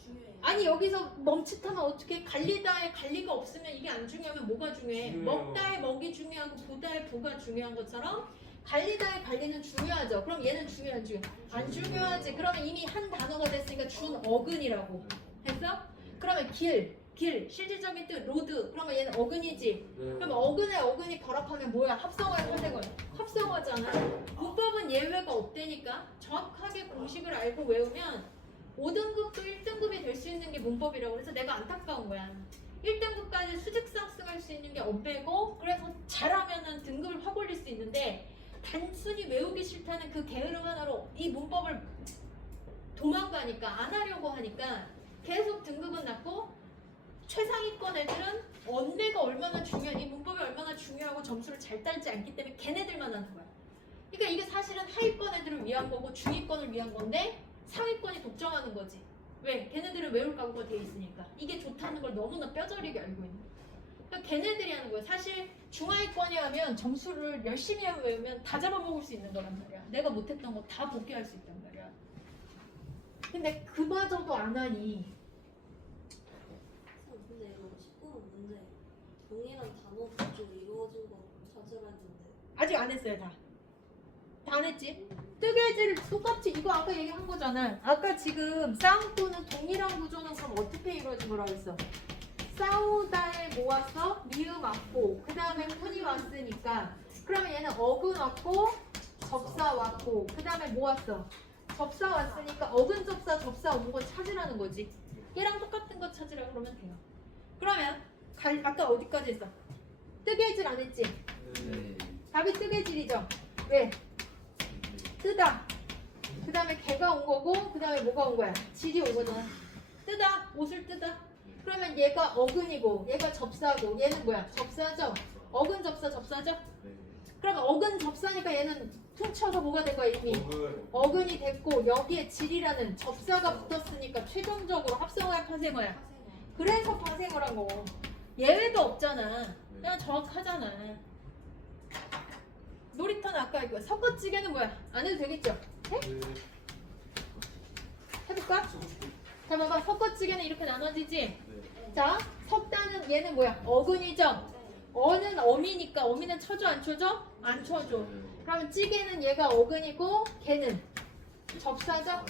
중요해요. 아니 여기서 멈칫하면 어떻게? 갈리다에 갈리가 없으면 이게 안 중요하면 뭐가 중요해? 중요해요. 먹다에 먹이 중요하고 보다에 보가 중요한 것처럼 갈리다에 갈리는 중요하죠. 그럼 얘는 중요해 안 중요해? 안 중요하지. 그러면 이미 한 단어가 됐으니까 준 어근이라고. 됐어? 그러면 길 실질적인 뜻 로드. 그러면 얘는 어근이지. 그럼 어근이 결합하면 뭐야? 합성어야 파생어야? 합성어잖아. 문법은 예외가 없다니까. 정확하게 공식을 알고 외우면 5등급도 1등급이 될 수 있는 게 문법이라고. 그래서 내가 안타까운 거야. 1등급까지 수직 상승할 수 있는 게 엄배고 그래서 잘하면은 등급을 확 올릴 수 있는데 단순히 외우기 싫다는 그 게으름 하나로 이 문법을 도망가니까 안 하려고 하니까 계속 등급은 낮고 최상위권 애들은 언내가 얼마나 중요한 이 문법이 얼마나 중요하고 점수를 잘 따지 않기 때문에 걔네들만 하는 거야. 그러니까 이게 사실은 하위권 애들을 위한 거고 중위권을 위한 건데 상위권이 독점하는 거지. 왜? 걔네들은 외울 각오가 돼 있으니까. 이게 좋다는 걸 너무나 뼈저리게 알고 있는 거야. 그러니까 걔네들이 하는 거야. 사실 중하위권이 하면 점수를 열심히 외우면 다 잡아먹을 수 있는 거란 말이야. 내가 못했던 거 다 복귀할 수 있단 말이야. 근데 그마저도 안 하니 근데 이거 19번 문제 동일한 단어 구조 이루어진 거 찾으라 했는데 아직 안 했어요 다. 다 안 했지? 뜨개질 똑같이 이거 아까 얘기한 거잖아. 아까 지금 쌍또는 동일한 구조는 그럼 어떻게 이루어진 거라고 했어? 싸우다에 모았어? 미음 왔고 그 다음에 훈이 왔으니까 그러면 얘는 어근 왔고 접사 왔고 그 다음에 뭐 왔어? 접사 왔으니까 어근 접사 온 거 찾으라는 거지. 얘랑 똑같은 거 찾으라고 그러면 돼요. 그러면 아까 어디까지 했어? 뜨개질 안 했지? 네. 답이 뜨개질이죠. 왜? 뜨다. 그 다음에 개가 온 거고 그 다음에 뭐가 온 거야? 질이 온 거잖아. 뜨다. 옷을 뜨다. 그러면 얘가 어근이고 얘가 접사고 얘는 뭐야? 접사죠? 어근 접사죠? 네. 그러면 어근 접사니까 얘는 퉁쳐서 뭐가 된 거야 이미? 어근이 됐고 여기에 질이라는 접사가 붙었으니까 최종적으로 합성어야 파생어야? 파생어. 그래서 파생어란 거. 예외도 없잖아. 그냥 정확하잖아. 놀이터는 아까 이거 섞어찌개는 뭐야? 안 해도 되겠죠? 해? 해볼까? 자 봐봐 섞어찌개는 이렇게 나눠지지? 네. 자, 섰다는 얘는 뭐야? 어근이죠? 네. 어는 어미니까 어미는 쳐줘 안 쳐줘? 안 쳐줘. 그러면 찌개는 얘가 어근이고 걔는 접사죠?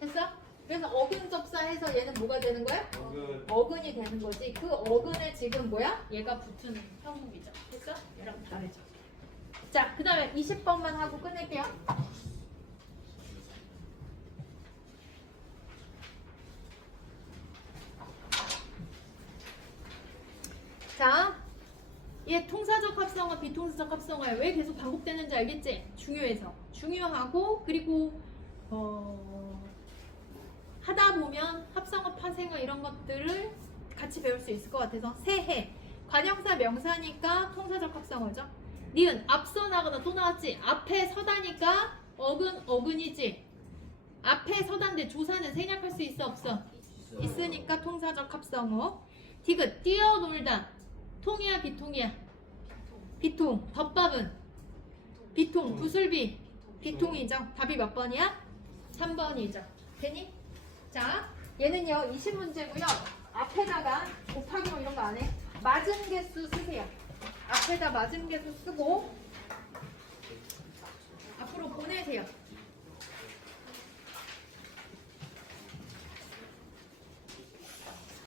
됐어? 그래서 어근 접사해서 얘는 뭐가 되는 거야? 어근 어근이 되는 거지. 그 어근에 지금 뭐야? 얘가 붙은 형국이죠. 됐어? 얘랑 다르죠. 자, 그 다음에 20번만 하고 끝낼게요. 자, 얘 통사적 합성어, 비통사적 합성어야. 왜 계속 반복되는지 알겠지? 중요해서. 중요하고, 그리고 하다 보면 합성어, 파생어 이런 것들을 같이 배울 수 있을 것 같아서 세해. 관형사 명사니까 통사적 합성어죠. 니은 앞서 나가다 또 나왔지. 앞에 서다니까 어근이지. 앞에 서다인데 조사는 생략할 수 있어 없어? 있으니까 통사적 합성어. 디귿 뛰어놀다. 통이야 비통이야? 비통. 덮밥은? 비통. 구슬비? 비통이죠. 답이 몇 번이야? 3번이죠. 되니? 자, 얘는요 20문제고요. 앞에다가 곱하기 뭐 이런 거 안 해. 맞은 개수 쓰세요. 앞에다 맞은 개수 쓰고 앞으로 보내세요.